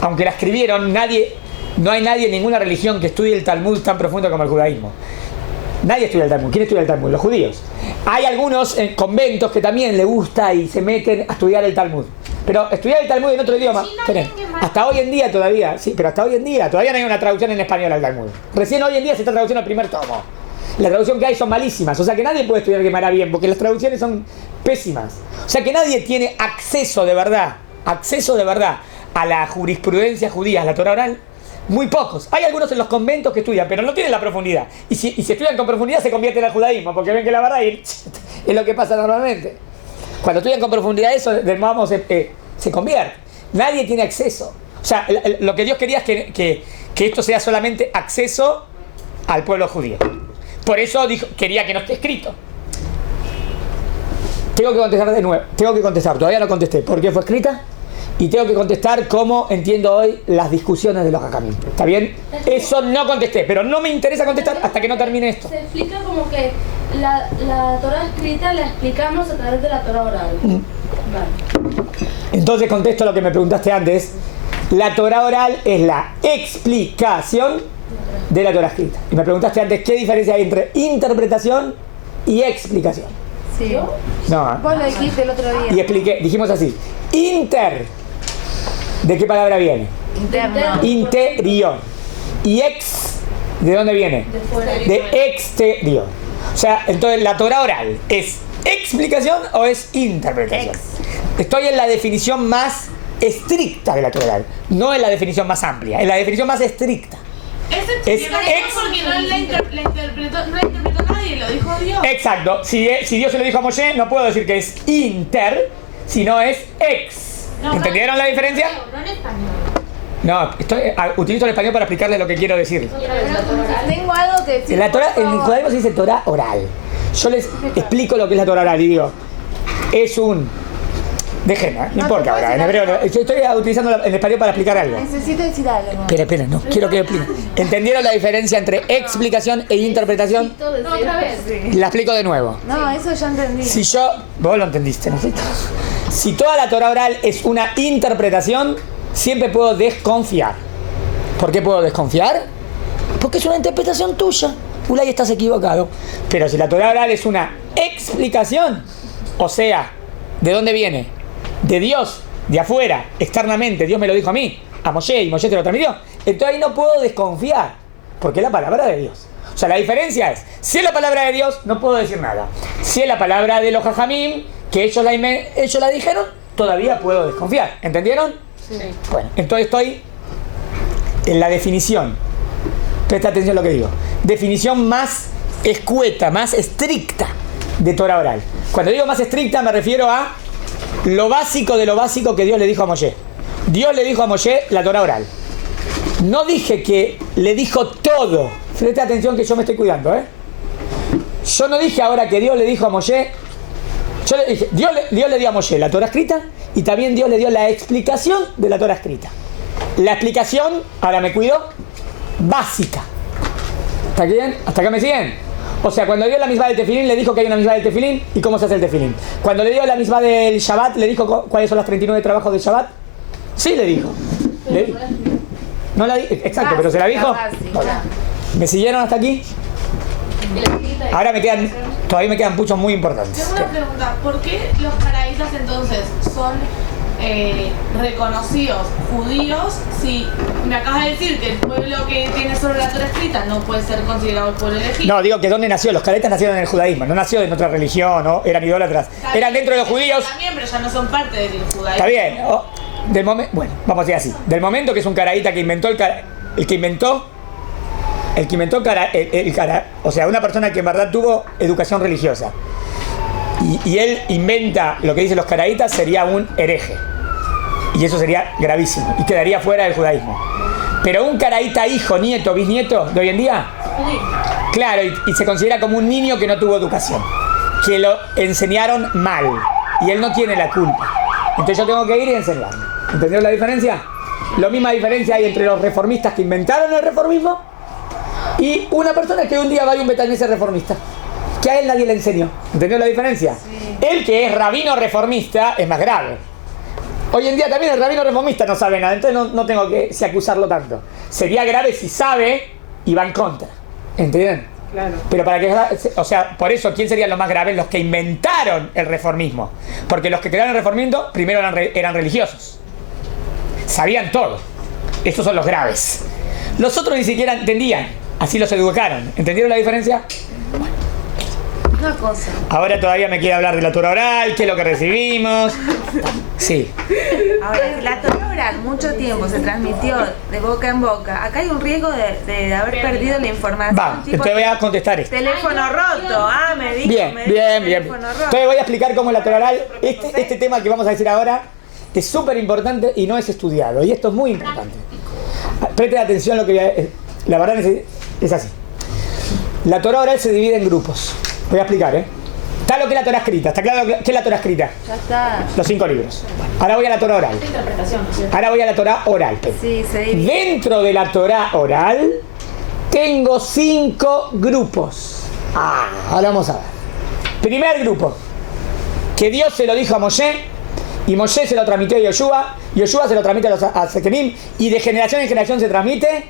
aunque la escribieron, no hay nadie en ninguna religión que estudie el Talmud tan profundo como el judaísmo. Nadie estudia el Talmud. ¿Quién estudia el Talmud? Los judíos. Hay algunos conventos que también les gusta y se meten a estudiar el Talmud. Pero estudiar el Talmud en otro idioma. Esperen, hasta hoy en día todavía, sí, pero hasta hoy en día todavía no hay una traducción en español al Talmud. Recién hoy en día se está traduciendo el primer tomo. La traducción que hay son malísimas. O sea que nadie puede estudiar Gemara bien porque las traducciones son pésimas. O sea que nadie tiene acceso de verdad a la jurisprudencia judía, a la Torah oral. Muy pocos. Hay algunos en los conventos que estudian, pero no tienen la profundidad. Y si estudian con profundidad se convierten al judaísmo, porque ven que la verdad es lo que pasa normalmente. Cuando estudian con profundidad eso, se convierte. Nadie tiene acceso. O sea, lo que Dios quería es que esto sea solamente acceso al pueblo judío. Por eso quería que no esté escrito. Tengo que contestar de nuevo. Tengo que contestar. Todavía no contesté. ¿Por qué fue escrita? Y tengo que contestar cómo entiendo hoy las discusiones de los Jajamim. ¿Está bien? Eso no contesté. Pero no me interesa contestar hasta que no termine esto. Se explica como que la Torah escrita la explicamos a través de la Torah oral. Vale. Entonces contesto lo que me preguntaste antes. La Torah oral es la explicación de la Torah escrita. Y me preguntaste antes qué diferencia hay entre interpretación y explicación. Sí. No, Vos lo dijiste el otro día. y expliqué, dijimos así. ¿De qué palabra viene? Interno. Interior. Y ¿de dónde viene? De fuera. De exterior. O sea, entonces la Torah oral, ¿es explicación o es interpretación? Estoy en la definición más estricta de la Torah oral, no en la definición más amplia, en la definición más estricta. Es explicación porque no la interpretó nadie, lo dijo Dios. Exacto. Si Dios se lo dijo a Moshe, no puedo decir que es inter, sino es ex. No, ¿Entendieron la diferencia? No en español. No, utilizo el español para explicarles lo que quiero decir. Tengo algo que decir. En la Torah, por en el favor. judaísmo se dice Torah oral. Yo les explico lo que es la Torah oral y digo, es un... Déjenme, no importa ahora, en hebreo, yo estoy utilizando en español para explicar algo. Necesito decir algo. Espera, no, quiero que explique. ¿Entendieron la diferencia entre explicación e interpretación? No, otra vez. La explico de nuevo. No, eso ya entendí. Si vos lo entendiste, ¿no? Si toda la Torah oral es una interpretación, siempre puedo desconfiar. ¿Por qué puedo desconfiar? Porque es una interpretación tuya. Ulay, estás equivocado. Pero si la Torah oral es una explicación, o sea, ¿de dónde viene? De Dios, de afuera, externamente. Dios me lo dijo a mí, a Moshe, y Moshe te lo transmitió. Entonces ahí no puedo desconfiar, porque es la palabra de Dios. O sea, la diferencia es, si es la palabra de Dios, no puedo decir nada. Si es la palabra de los Jajamim, que ellos la dijeron, todavía puedo desconfiar. ¿Entendieron? Sí. Bueno, entonces estoy en la definición. Presta atención a lo que digo. Definición más escueta, más estricta de Torah oral. Cuando digo más estricta me refiero a lo básico de lo básico que Dios le dijo a Moshe. Dios le dijo a Moshe la Torah oral. No dije que le dijo todo. Presta atención que yo me estoy cuidando, ¿eh? Yo no dije ahora que Dios le dijo a Moshe. Yo le dije, Dios le dio a Moshe la Torah escrita y también Dios le dio la explicación de la Torah escrita. La explicación, ahora me cuido, básica. ¿Está bien? ¿Hasta acá me siguen? O sea, cuando dio la misma del tefilín, le dijo que hay una misma del tefilín y cómo se hace el tefilín. Cuando le dio la misma del Shabbat, le dijo cuáles son las 39 trabajos del Shabbat. Sí, le dijo. No la dijo, exacto, pero se la dijo. Básica. ¿Me siguieron hasta aquí? Ahora todavía me quedan muchos muy importantes. Tengo una pregunta, ¿por qué los caraítas entonces son reconocidos judíos si me acabas de decir que el pueblo que tiene solo la Torah escrita no puede ser considerado el pueblo elegido? No, digo que ¿dónde nació? Los caraítas nacieron en el judaísmo, no nació en otra religión, ¿no? Eran idólatras. Eran dentro de los judíos. También, pero ya no son parte del judaísmo. Está bien. Bueno, vamos a decir así. Del momento que es un caraíta que inventó o sea, una persona que en verdad tuvo educación religiosa y él inventa lo que dicen los caraítas, sería un hereje. Y eso sería gravísimo y quedaría fuera del judaísmo. Pero un caraíta hijo, nieto, bisnieto de hoy en día, claro, y se considera como un niño que no tuvo educación, que lo enseñaron mal y él no tiene la culpa. Entonces yo tengo que ir y enseñarlo. ¿Entendieron la diferencia? La misma diferencia hay entre los reformistas que inventaron el reformismo y una persona que un día va a un betanese reformista, que a él nadie le enseñó. ¿Entendió la diferencia? Sí. El que es rabino reformista es más grave. Hoy en día también el rabino reformista no sabe nada, entonces no tengo que acusarlo tanto. Sería grave si sabe y va en contra. ¿Entienden? Claro. Pero para que, o sea, por eso, ¿quién serían los más graves? Los que inventaron el reformismo. Porque los que crearon el reformismo primero eran religiosos. Sabían todo. Estos son los graves. Los otros ni siquiera entendían. Así los educaron. ¿Entendieron la diferencia? Una cosa. Ahora todavía me quiere hablar de la Torah oral, qué es lo que recibimos. Sí. Ahora, si la Torah oral mucho tiempo se transmitió de boca en boca, acá hay un riesgo de haber perdido la información. Va, entonces voy a contestar esto. Teléfono roto, me dijo. Bien. Teléfono roto. Entonces voy a explicar cómo la Torah oral, este tema que vamos a decir ahora, es súper importante y no es estudiado. Y esto es muy importante. Presten atención a lo que voy a... La verdad es así. La Torá oral se divide en grupos. Voy a explicar, Está lo que es la Torá escrita. ¿Está claro qué es la Torá escrita? Ya está. Los 5 libros. Ahora voy a la Torá oral. Ahora voy a la Torá oral. Sí, se divide. Dentro de la Torá oral tengo 5 grupos. Ahora vamos a ver. Primer grupo. Que Dios se lo dijo a Moshe, y Moshe se lo transmitió a Yoshua, Yoshua se lo transmite a Sekenim, y de generación en generación se transmite,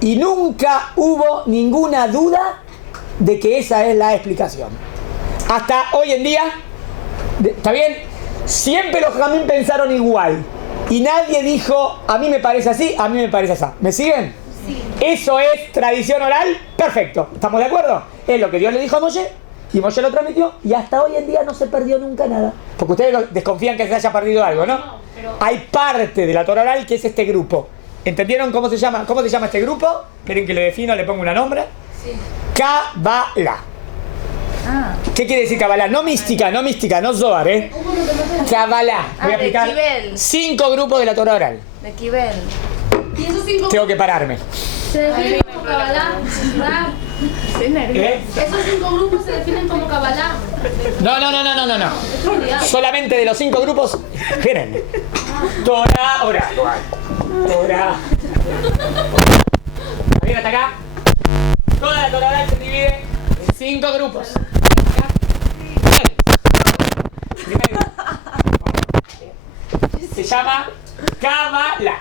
y nunca hubo ninguna duda de que esa es la explicación. Hasta hoy en día, ¿está bien? Siempre los Jamín pensaron igual, y nadie dijo, a mí me parece así, a mí me parece así. ¿Me siguen? Sí. Eso es tradición oral, perfecto. ¿Estamos de acuerdo? Es lo que Dios le dijo a Moshe, y Moshe lo transmitió, y hasta hoy en día no se perdió nunca nada. Porque ustedes desconfían que se haya perdido algo, ¿no? Hay parte de la Torá oral que es este grupo. ¿Entendieron cómo se llama? ¿Cómo se llama este grupo? Esperen que lo defino, le pongo una nombre. Sí. Kabbalah. ¿Qué quiere decir Kabbalah? No mística, no Zohar, Kabbalah. Voy a aplicar 5 grupos de la Torá oral. De Kibel. ¿Y esos 5? Tengo que pararme. Se definen como Kabbalah. Esos 5 grupos se definen como Kabbalah. No. Solamente de los 5 grupos. Esperen. Torá oral. Torá. ¿Bien hasta acá? Toda la Torá oral se divide en 5 grupos. Se llama Kabbalah.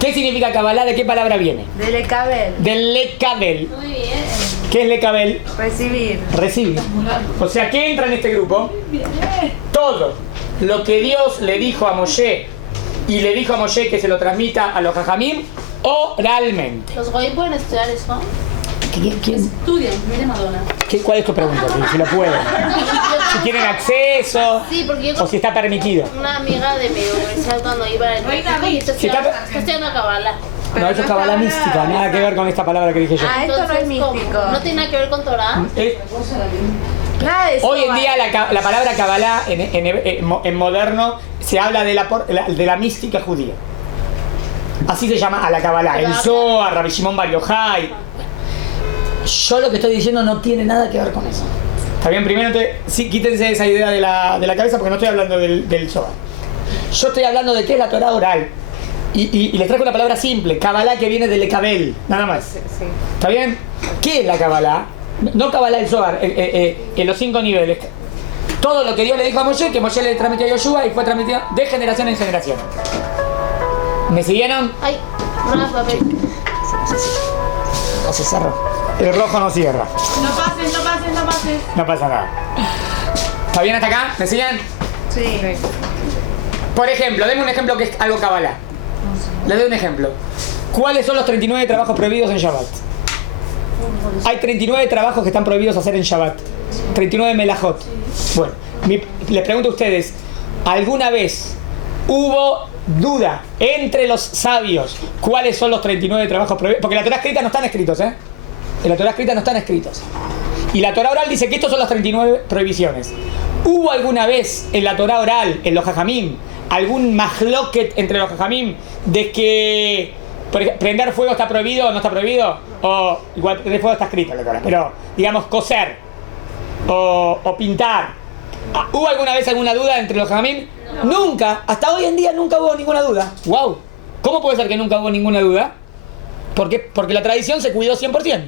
¿Qué significa Kabbalah? ¿De qué palabra viene? De Lekabel. Del Lekabel. Muy bien. ¿Qué es Lekabel? Recibir. Recibir. O sea, ¿qué entra en este grupo? Todo lo que Dios le dijo a Moshe y le dijo a Moshe que se lo transmita a los Jajamim oralmente. ¿Los goyim pueden estudiar eso? ¿Quién? Estudian, mire Madonna. ¿Cuál es tu pregunta? Si lo pueden. Si tienen acceso, Sí, porque yo o si está permitido. una amiga de mi universidad cuando iba al y está estudiando Kabbalah. No, eso es Kabbalah mística, nada que ver con esta palabra que dije yo. Esto no es místico. ¿No tiene nada que ver con Torah? Nada de eso. Hoy en día la palabra Kabbalah en moderno se habla de la mística judía. Así se llama a la Kabbalah. El Zohar, Rabbi Shimon Bar Yochai. Yo lo que estoy diciendo no tiene nada que ver con eso. Está bien, primero quítense esa idea de la cabeza porque no estoy hablando del Zohar. Yo estoy hablando de qué es la Torah oral. Y les traigo una palabra simple, Kabbalah, que viene de Lekabel, nada más. Sí. ¿Está bien? ¿Qué es la Kabbalah? No Kabbalah el Zohar, en los 5 niveles. Todo lo que Dios le dijo a Moshe, que Moshe le transmitió a Yoshua y fue transmitido de generación en generación. ¿Me siguieron? Ay, más papel. No se cerró. El rojo no cierra. No pases. No pasa nada. ¿Está bien hasta acá? ¿Me siguen? Sí. Por ejemplo, denme un ejemplo que es algo Kabbalah. Les doy un ejemplo. ¿Cuáles son los 39 trabajos prohibidos en Shabbat? Hay 39 trabajos que están prohibidos hacer en Shabbat. 39 melajot. Bueno, les pregunto a ustedes, ¿alguna vez hubo duda entre los sabios cuáles son los 39 trabajos prohibidos? Porque en la Torah escrita no están escritos, En la Torah escrita no están escritos. Y la Torah oral dice que estos son las 39 prohibiciones. ¿Hubo alguna vez en la Torah oral, en los Jajamim, algún mahloket entre los Jajamim de que por ejemplo, prender fuego está prohibido o no está prohibido? O igual prender fuego está escrito en la Torah, pero digamos coser o pintar. ¿Hubo alguna vez alguna duda entre los Jajamim? No. Nunca, hasta hoy en día nunca hubo ninguna duda. ¡Wow! ¿Cómo puede ser que nunca hubo ninguna duda? Porque la tradición se cuidó 100%.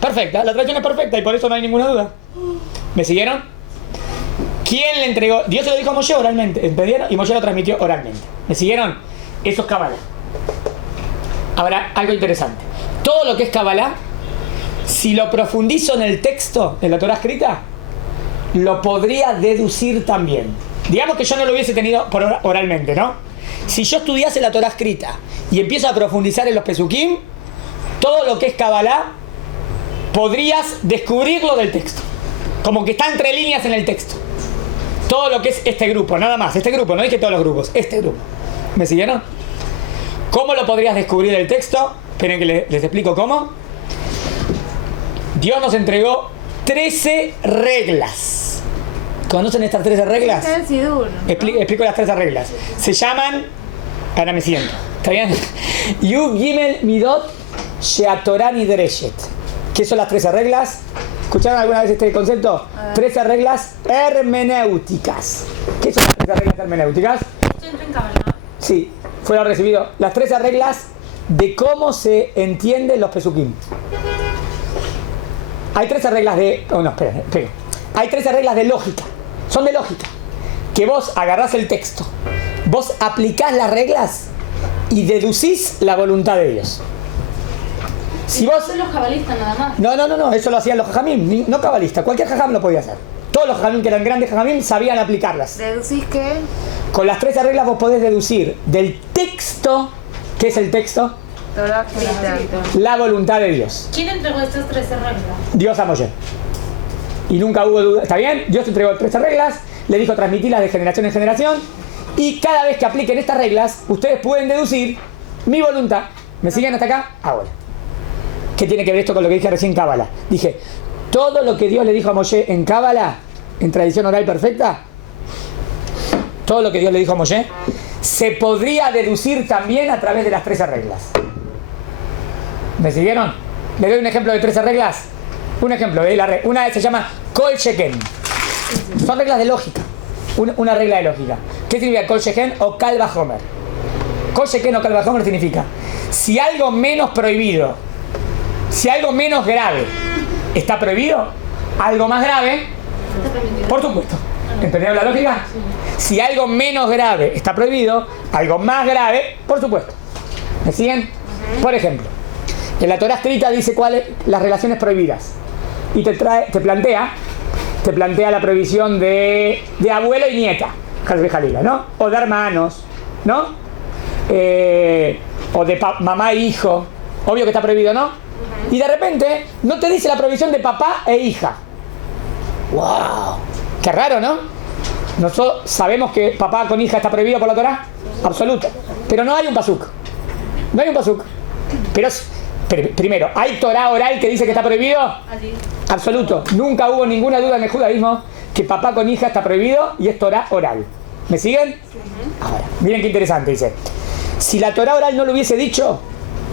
Perfecta, la tradición es perfecta y por eso no hay ninguna duda. ¿Me siguieron? ¿Quién le entregó? Dios se lo dijo a Moshe oralmente, ¿entendieron? Y Moshe lo transmitió oralmente. ¿Me siguieron? Eso es Kabbalah. Ahora, algo interesante. Todo lo que es Kabbalah, si lo profundizo en el texto, en la Torah escrita, lo podría deducir también. Digamos que yo no lo hubiese tenido oralmente, ¿no? Si yo estudiase la Torah escrita y empiezo a profundizar en los Pesukim, todo lo que es Kabbalah, podrías descubrirlo del texto. Como que está entre líneas en el texto. Todo lo que es este grupo, nada más. Este grupo, no dije todos los grupos. Este grupo. ¿Me siguieron? ¿Cómo lo podrías descubrir del texto? Esperen que les explico cómo. Dios nos entregó 13 reglas. ¿Conocen estas 13 reglas? Es el Sidur, ¿no? Explico las 13 reglas. Se llaman... Ahora me siento. ¿Está bien? Yu Gimel Midot Sheatorah Nidreshet. ¿Qué son las 13 reglas? ¿Escucharon alguna vez este concepto? 13 reglas hermenéuticas. ¿Qué son las 13 reglas hermenéuticas? Esto entra en Kabbalah. Sí, fueron recibidos. Las 13 reglas de cómo se entienden los pesukim. Hay 13 reglas de... Oh, no, espera. Hay 13 reglas de lógica. Son de lógica. Que vos agarrás el texto, vos aplicás las reglas y deducís la voluntad de Dios. Si vos... Son los cabalistas nada más. No, eso lo hacían los jajamim, no cabalistas. Cualquier jajam lo podía hacer. Todos los jajamim que eran grandes jajamim sabían aplicarlas. ¿Deducís qué? Con las 13 reglas vos podés deducir del texto, ¿qué es el texto? Torah escrita. La voluntad de Dios. ¿Quién entregó estas 13 reglas? Dios a Moshe. Y nunca hubo duda. ¿Está bien? Dios entregó 13 reglas, le dijo transmitirlas de generación en generación. Y cada vez que apliquen estas reglas, ustedes pueden deducir mi voluntad. ¿Me siguen hasta acá? Ahora. ¿Qué tiene que ver esto con lo que dije recién en Cábala? Dije, todo lo que Dios le dijo a Moshe en Cábala, en tradición oral perfecta, todo lo que Dios le dijo a Moshe, se podría deducir también a través de las 13 reglas. ¿Me siguieron? Le doy un ejemplo de 13 reglas. Un ejemplo de una se llama Kol Sheken. Son reglas de lógica. Una regla de lógica. ¿Qué significa Kol Sheken o Kal Vajomer? Kol Sheken o Kal Vajomer significa si algo menos prohibido, si algo menos grave está prohibido, algo más grave, por supuesto. ¿Entendieron la lógica? Si algo menos grave está prohibido, algo más grave, por supuesto. ¿Me siguen? Por ejemplo, en la Torah escrita dice cuáles las relaciones prohibidas. Y te plantea la prohibición de abuelo y nieta, Jalila, ¿no? O de hermanos, ¿no? O de mamá e hijo. Obvio que está prohibido, ¿no? Y de repente no te dice la prohibición de papá e hija. ¡Wow! Qué raro, ¿no? Nosotros sabemos que papá con hija está prohibido por la Torah. Absoluto. Pero no hay un pasuk. No hay un pasuk. Pero primero, ¿hay Torah oral que dice que está prohibido? Absoluto. Nunca hubo ninguna duda en el judaísmo que papá con hija está prohibido y es Torah oral. ¿Me siguen? Ahora, miren qué interesante, dice. Si la Torah oral no lo hubiese dicho,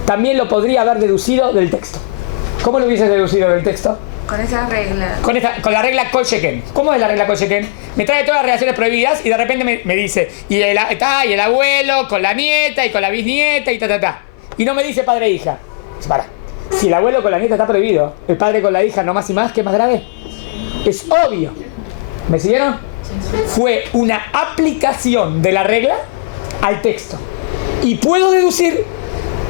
también lo podría haber deducido del texto. ¿Cómo lo hubiese deducido del texto? Con esas reglas. Con la regla Kol Sheken. ¿Cómo es la regla Kol Sheken? Me trae todas las relaciones prohibidas y de repente me dice, y el abuelo con la nieta y con la bisnieta y ta. Y no me dice padre e hija. Para. Si el abuelo con la nieta está prohibido, el padre con la hija no más y más, ¿qué es más grave? Es obvio. ¿Me siguieron? Fue una aplicación de la regla al texto. Y puedo deducir,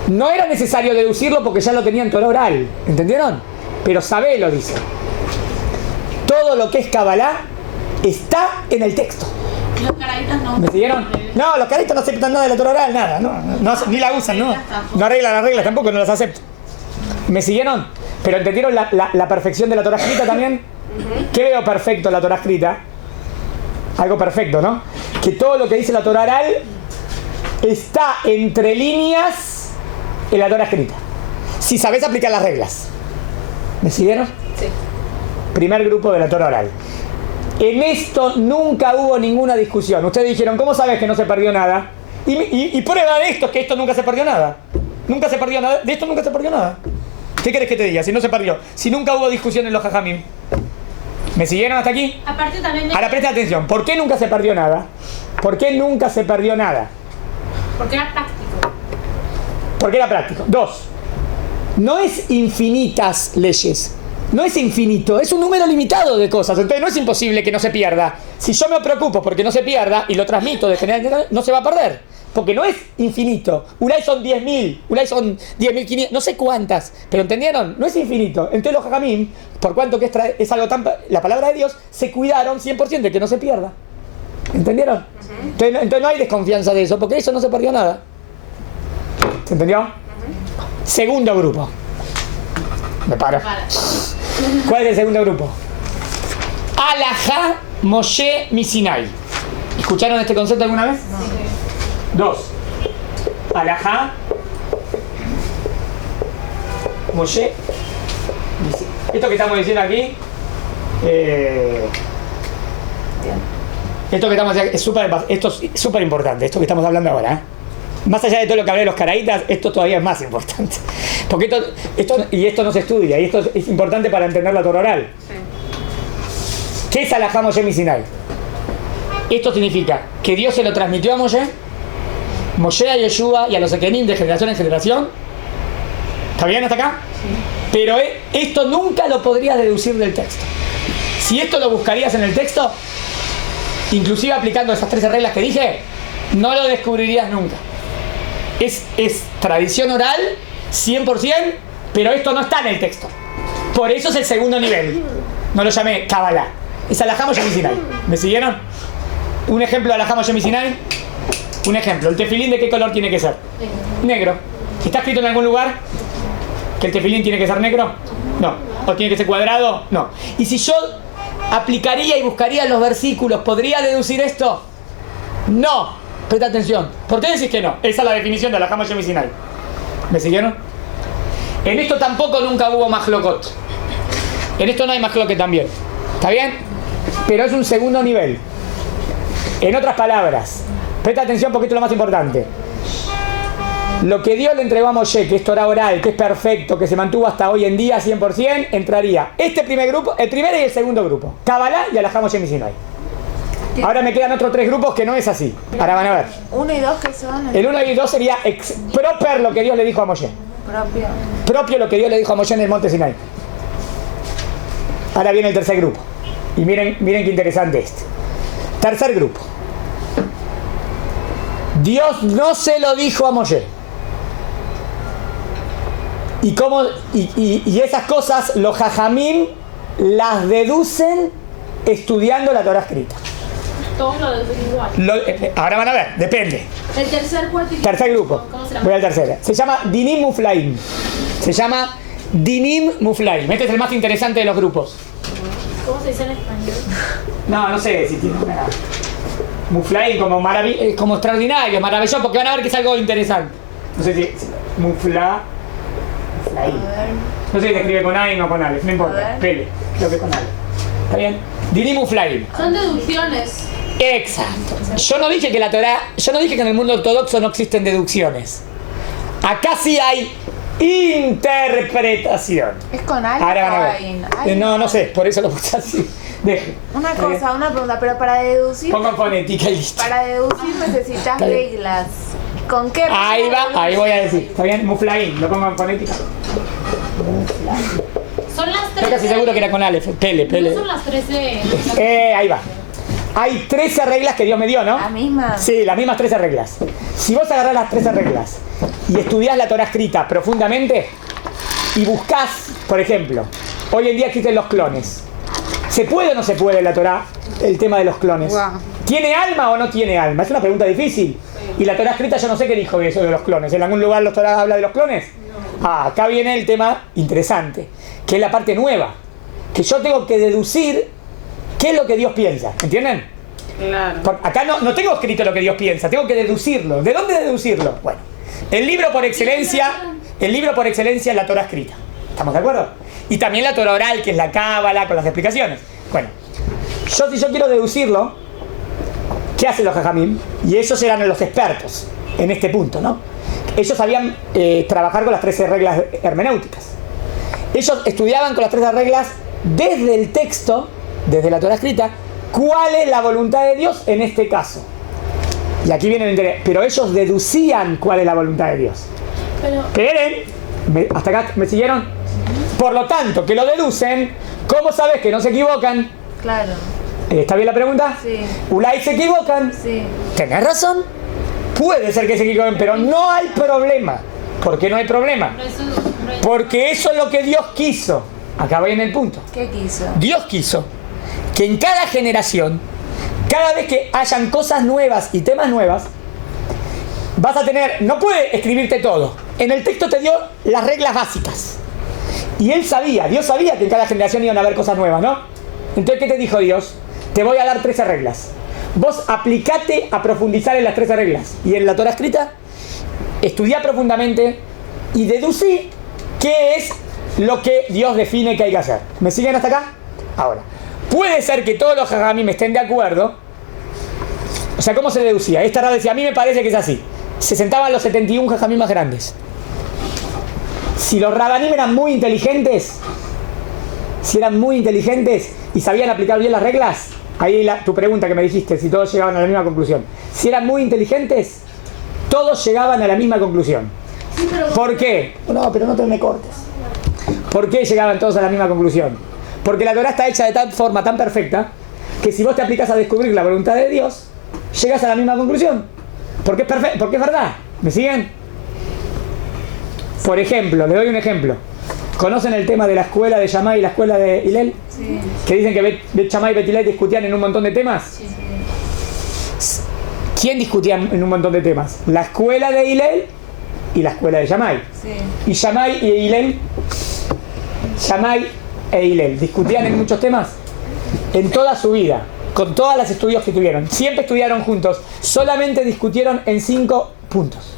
no era necesario deducirlo porque ya lo tenía en Torah oral. ¿Entendieron? Pero sabelo, dice. Todo lo que es Kabbalah está en el texto. Los caraditas no. ¿Me siguieron? No, los caraditas no aceptan nada de la Torah oral, nada. No, ni la usan, ¿no? No arreglan las reglas tampoco, no las aceptan. ¿Me siguieron? Pero ¿entendieron la perfección de la Torah escrita también? ¿Qué veo perfecto en la Torah escrita? Algo perfecto, ¿no? Que todo lo que dice la Torah oral está entre líneas en la Torah escrita. Si sabes aplicar las reglas. ¿Me siguieron? Sí. Primer grupo de la Torah oral. En esto nunca hubo ninguna discusión. Ustedes dijeron, ¿cómo sabes que no se perdió nada? Y prueba de esto es que esto nunca se perdió nada. Nunca se perdió nada. De esto nunca se perdió nada. ¿Qué querés que te diga? Si no se perdió. Si nunca hubo discusión en los jajamim. ¿Me siguieron hasta aquí? Aparte también de... Ahora presta atención. ¿Por qué nunca se perdió nada? ¿Por qué nunca se perdió nada? Porque era práctico. Porque era práctico. 2. No es infinitas leyes. No es infinito, es un número limitado de cosas. Entonces no es imposible que no se pierda. Si yo me preocupo porque no se pierda y lo transmito de generación, no se va a perder. Porque no es infinito. Ulay son 10.000, Ulay son 10.500, no sé cuántas. Pero ¿entendieron? No es infinito. Entonces los jajamim, por cuanto que es algo tan... La palabra de Dios, se cuidaron 100% de que no se pierda. ¿Entendieron? Entonces no hay desconfianza de eso, porque eso no se perdió nada. ¿Se entendió? Segundo grupo. Me paro. ¿Cuál es el segundo grupo? Alajá Moshe Misinai. ¿Escucharon este concepto alguna vez? No. 2. Alajá Moshe Misinai. Esto que estamos diciendo aquí Esto que estamos esto es súper importante, esto que estamos hablando ahora, ¿eh? Más allá de todo lo que hablé de los caraítas, esto todavía es más importante. Porque esto no se estudia, y esto es importante para entender la Torah oral. ¿Qué es Alajá Moshe Misinai? Esto significa que Dios se lo transmitió a Moshe, Moshe a Yeshua y a los Ekenim de generación en generación. ¿Está bien hasta acá? Sí. Pero esto nunca lo podrías deducir del texto. Si esto lo buscarías en el texto, inclusive aplicando esas 13 reglas que dije, no lo descubrirías nunca. Es tradición oral 100%, pero esto no está en el texto. Por eso es el segundo nivel. No lo llamé Kabbalah. Es Alajá Moshe Misinai. ¿Me siguieron? Un ejemplo de Alajá Moshe Misinai. Un ejemplo. ¿El tefilín de qué color tiene que ser? Negro. ¿Está escrito en algún lugar que el tefilín tiene que ser negro? No. ¿O tiene que ser cuadrado? No. Y si yo aplicaría y buscaría los versículos, ¿podría deducir esto? No. Presta atención. ¿Por qué decís que no? Esa es la definición de Alajá Moshe Misinai. ¿Me siguieron? En esto tampoco nunca hubo mahlokot. En esto no hay mahlokot también. ¿Está bien? Pero es un segundo nivel. En otras palabras, presta atención porque esto es lo más importante. Lo que Dios le entregó a Moshe, que es Torah oral, que es perfecto, que se mantuvo hasta hoy en día 100%, entraría este primer grupo, el primero y el segundo grupo. Kabbalah y Alajá Moshe Misinai. Ahora me quedan otros 3 grupos que no es así. Ahora van a ver. 1 y 2 ¿qué son? El 1 y el 2 sería proper lo que Dios le dijo a Moshe. Propio lo que Dios le dijo a Moshe en el monte Sinai. Ahora viene el tercer grupo. Y miren qué interesante este. Tercer grupo. Dios no se lo dijo a Moshe. Y esas cosas los jajamim las deducen estudiando la Torah escrita. Todos lo deducen igual. Ahora van a ver, depende. El tercer cuartillo. Tercer grupo. ¿Cómo se llama? Voy al tercero. Se llama Dinim Muflaim. Se llama Dinim Muflaim. Este es el más interesante de los grupos. ¿Cómo se dice en español? No sé si tiene una... Muflaim como extraordinario, maravilloso, porque van a ver que es algo interesante. No sé si... Muflaim. No sé si se escribe con A o con Aleph, no importa. Pele, creo que con Aleph. ¿Está bien? Dinim Muflaim. Son deducciones. Exacto. Yo no dije que en el mundo ortodoxo no existen deducciones. Acá sí hay interpretación. ¿Es con algo? Ahora van a ver. No sé, por eso lo puse así. Deje. Una pregunta, pero para deducir... Pongo fonética y listo. Para deducir necesitas reglas. ¿Con qué reglas? Ahí va, ahí voy a decir. ¿Está bien? Muflaim, lo pongo en fonética. Son las 13. Estoy casi seguro que era con Aleph. Pele. No son las 13. Ahí va. Hay 13 reglas que Dios me dio, ¿no? ¿La misma? Sí, las mismas 13 reglas. Si vos agarrás las 13 reglas y estudiás la Torah escrita profundamente y buscás, por ejemplo, hoy en día existen los clones. ¿Se puede o no se puede en la Torah el tema de los clones? Wow. ¿Tiene alma o no tiene alma? Es una pregunta difícil. Y la Torah escrita yo no sé qué dijo de eso de los clones. ¿En algún lugar la Torah habla de los clones? Acá viene el tema interesante, que es la parte nueva. Que yo tengo que deducir qué es lo que Dios piensa. ¿Entienden? Claro. Acá no tengo escrito lo que Dios piensa, tengo que deducirlo. ¿De dónde deducirlo? Bueno, el libro por excelencia es la Torah escrita. ¿Estamos de acuerdo? Y también la Torah oral, que es la Cábala, con las explicaciones. Bueno, si yo quiero deducirlo, ¿qué hacen los jajamim? Y ellos eran los expertos en este punto, ¿no? Ellos sabían trabajar con las 13 reglas hermenéuticas. Ellos estudiaban con las 13 reglas desde el texto, desde la Torah escrita, cuál es la voluntad de Dios en este caso. Y aquí viene el interés. Pero ellos deducían cuál es la voluntad de Dios. ¿Hasta acá me siguieron? Por lo tanto, que lo deducen, ¿cómo sabes que no se equivocan? Claro. ¿Está bien la pregunta? Sí. ¿Ulay se equivocan? Sí. ¿Tenés razón? Puede ser que se equivoquen, pero no hay problema. ¿Por qué no hay problema? Porque eso es lo que Dios quiso. Acá viene el punto. ¿Qué quiso? Dios quiso que en cada generación, cada vez que hayan cosas nuevas y temas nuevas, vas a tener, no puede escribirte todo. En el texto te dio las reglas básicas. Y Dios sabía que en cada generación iban a haber cosas nuevas, ¿no? Entonces, ¿qué te dijo Dios? Te voy a dar 13 reglas. Vos aplicate a profundizar en las 13 reglas. Y en la Torah escrita, estudiá profundamente y deducí qué es lo que Dios define que hay que hacer. ¿Me siguen hasta acá? Ahora, puede ser que todos los jajamim estén de acuerdo O sea, ¿cómo se deducía? Esta Rab decía, a mí me parece que es así. Se sentaban los 71 jajamim más grandes. Si los rabanim eran muy inteligentes, y sabían aplicar bien las reglas, ahí tu pregunta que me dijiste, si todos llegaban a la misma conclusión. Si eran muy inteligentes, todos llegaban a la misma conclusión. Sí, pero ¿Por qué? No, pero no te me cortes. ¿Por qué llegaban todos a la misma conclusión? Porque la Torá está hecha de tal forma tan perfecta que si vos te aplicas a descubrir la voluntad de Dios, llegas a la misma conclusión. Porque es perfecto, porque es verdad. ¿Me siguen? Por ejemplo, les doy un ejemplo. ¿Conocen el tema de la escuela de Shammai y la escuela de Hillel? Sí. Que dicen que Bet Shammai y Bet Hillel discutían en un montón de temas. Sí. ¿Quién discutía en un montón de temas? La escuela de Hillel y la escuela de Shammai. Sí. Y Shammai e Hillel discutían en muchos temas en toda su vida, con todas las estudios que tuvieron. Siempre estudiaron juntos, solamente discutieron en 5 puntos.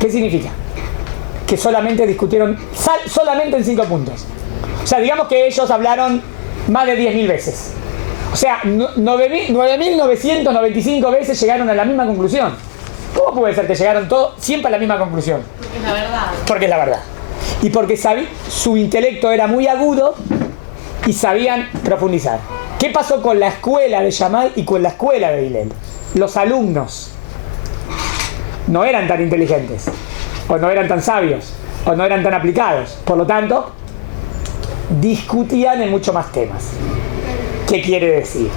¿Qué significa? Que solamente discutieron solamente en 5 puntos. O sea, digamos que ellos hablaron más de 10.000 veces. O sea, 9.995 veces llegaron a la misma conclusión. ¿Cómo puede ser que llegaron todos siempre a la misma conclusión? Porque es la verdad. Porque es la verdad. Y porque su intelecto era muy agudo y sabían profundizar. ¿Qué pasó con la escuela de Shammai y con la escuela de Hillel? Los alumnos no eran tan inteligentes, o no eran tan sabios, o no eran tan aplicados. Por lo tanto, discutían en mucho más temas. ¿Qué quiere decir?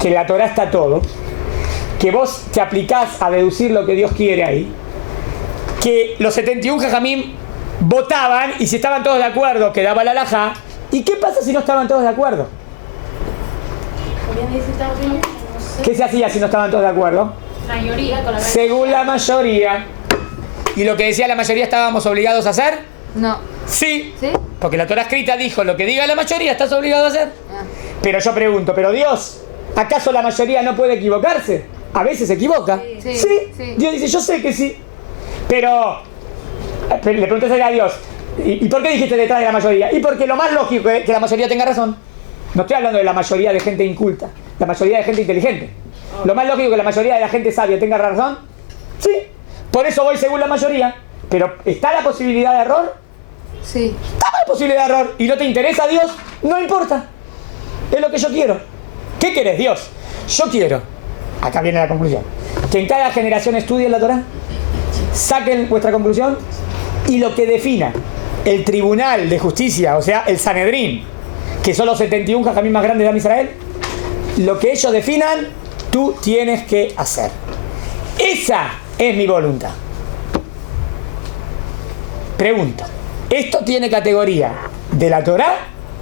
Que en la Torá está todo, que vos te aplicás a deducir lo que Dios quiere ahí, que los 71 jajamim votaban y si estaban todos de acuerdo quedaba la halajá. ¿Y qué pasa si no estaban todos de acuerdo? también necesitaba no sé. ¿Qué se hacía si no estaban todos de acuerdo? Mayoría con la Según la mayoría. ¿Y lo que decía la mayoría estábamos obligados a hacer? No. Sí. ¿Sí? Porque la Torá escrita dijo, lo que diga la mayoría estás obligado a hacer. Ah. Pero yo pregunto, ¿pero Dios, acaso la mayoría no puede equivocarse? A veces se equivoca. Sí. Sí. Sí. Dios dice, yo sé que sí. Pero le preguntas a Dios, ¿y por qué dijiste detrás de la mayoría? Y porque lo más lógico es que la mayoría tenga razón. No estoy hablando de la mayoría de gente inculta, la mayoría de gente inteligente. Lo más lógico es que la mayoría de la gente sabia tenga razón. Sí. Por eso voy según la mayoría. Pero ¿está la posibilidad de error? Sí. Está la posibilidad de error. ¿Y no te interesa Dios? No importa. Es lo que yo quiero. ¿Qué querés, Dios? Yo quiero, acá viene la conclusión, que en cada generación estudien la Torá, saquen vuestra conclusión y lo que defina el Tribunal de Justicia, o sea, el Sanedrín, que son los 71 jajamim más grandes de Israel, lo que ellos definan, tú tienes que hacer. Esa es mi voluntad. Pregunto, ¿esto tiene categoría de la Torá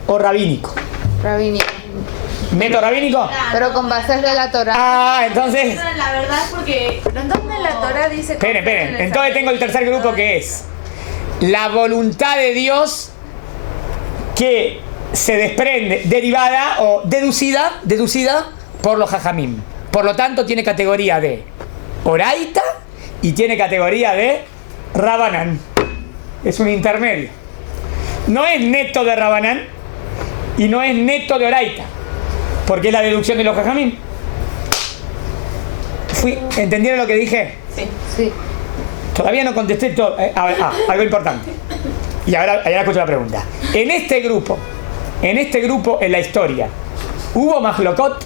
o rabínico? Rabínico. ¿Método rabínico? Pero con bases de la Torá. Ah, entonces... La verdad es porque... ¿Pero en dónde la Torá dice? Esperen. Entonces tengo el tercer grupo que es la voluntad de Dios que se desprende, derivada o deducida por los jajamim. Por lo tanto, tiene categoría de oraita y tiene categoría de rabanán. Es un intermedio. No es neto de rabanán y no es neto de oraita, porque es la deducción de los jajamim. ¿Entendieron lo que dije? Sí. Todavía no contesté todo. Algo importante. Y ahora escucho la pregunta. En este grupo, en la historia, ¿hubo mahlokot?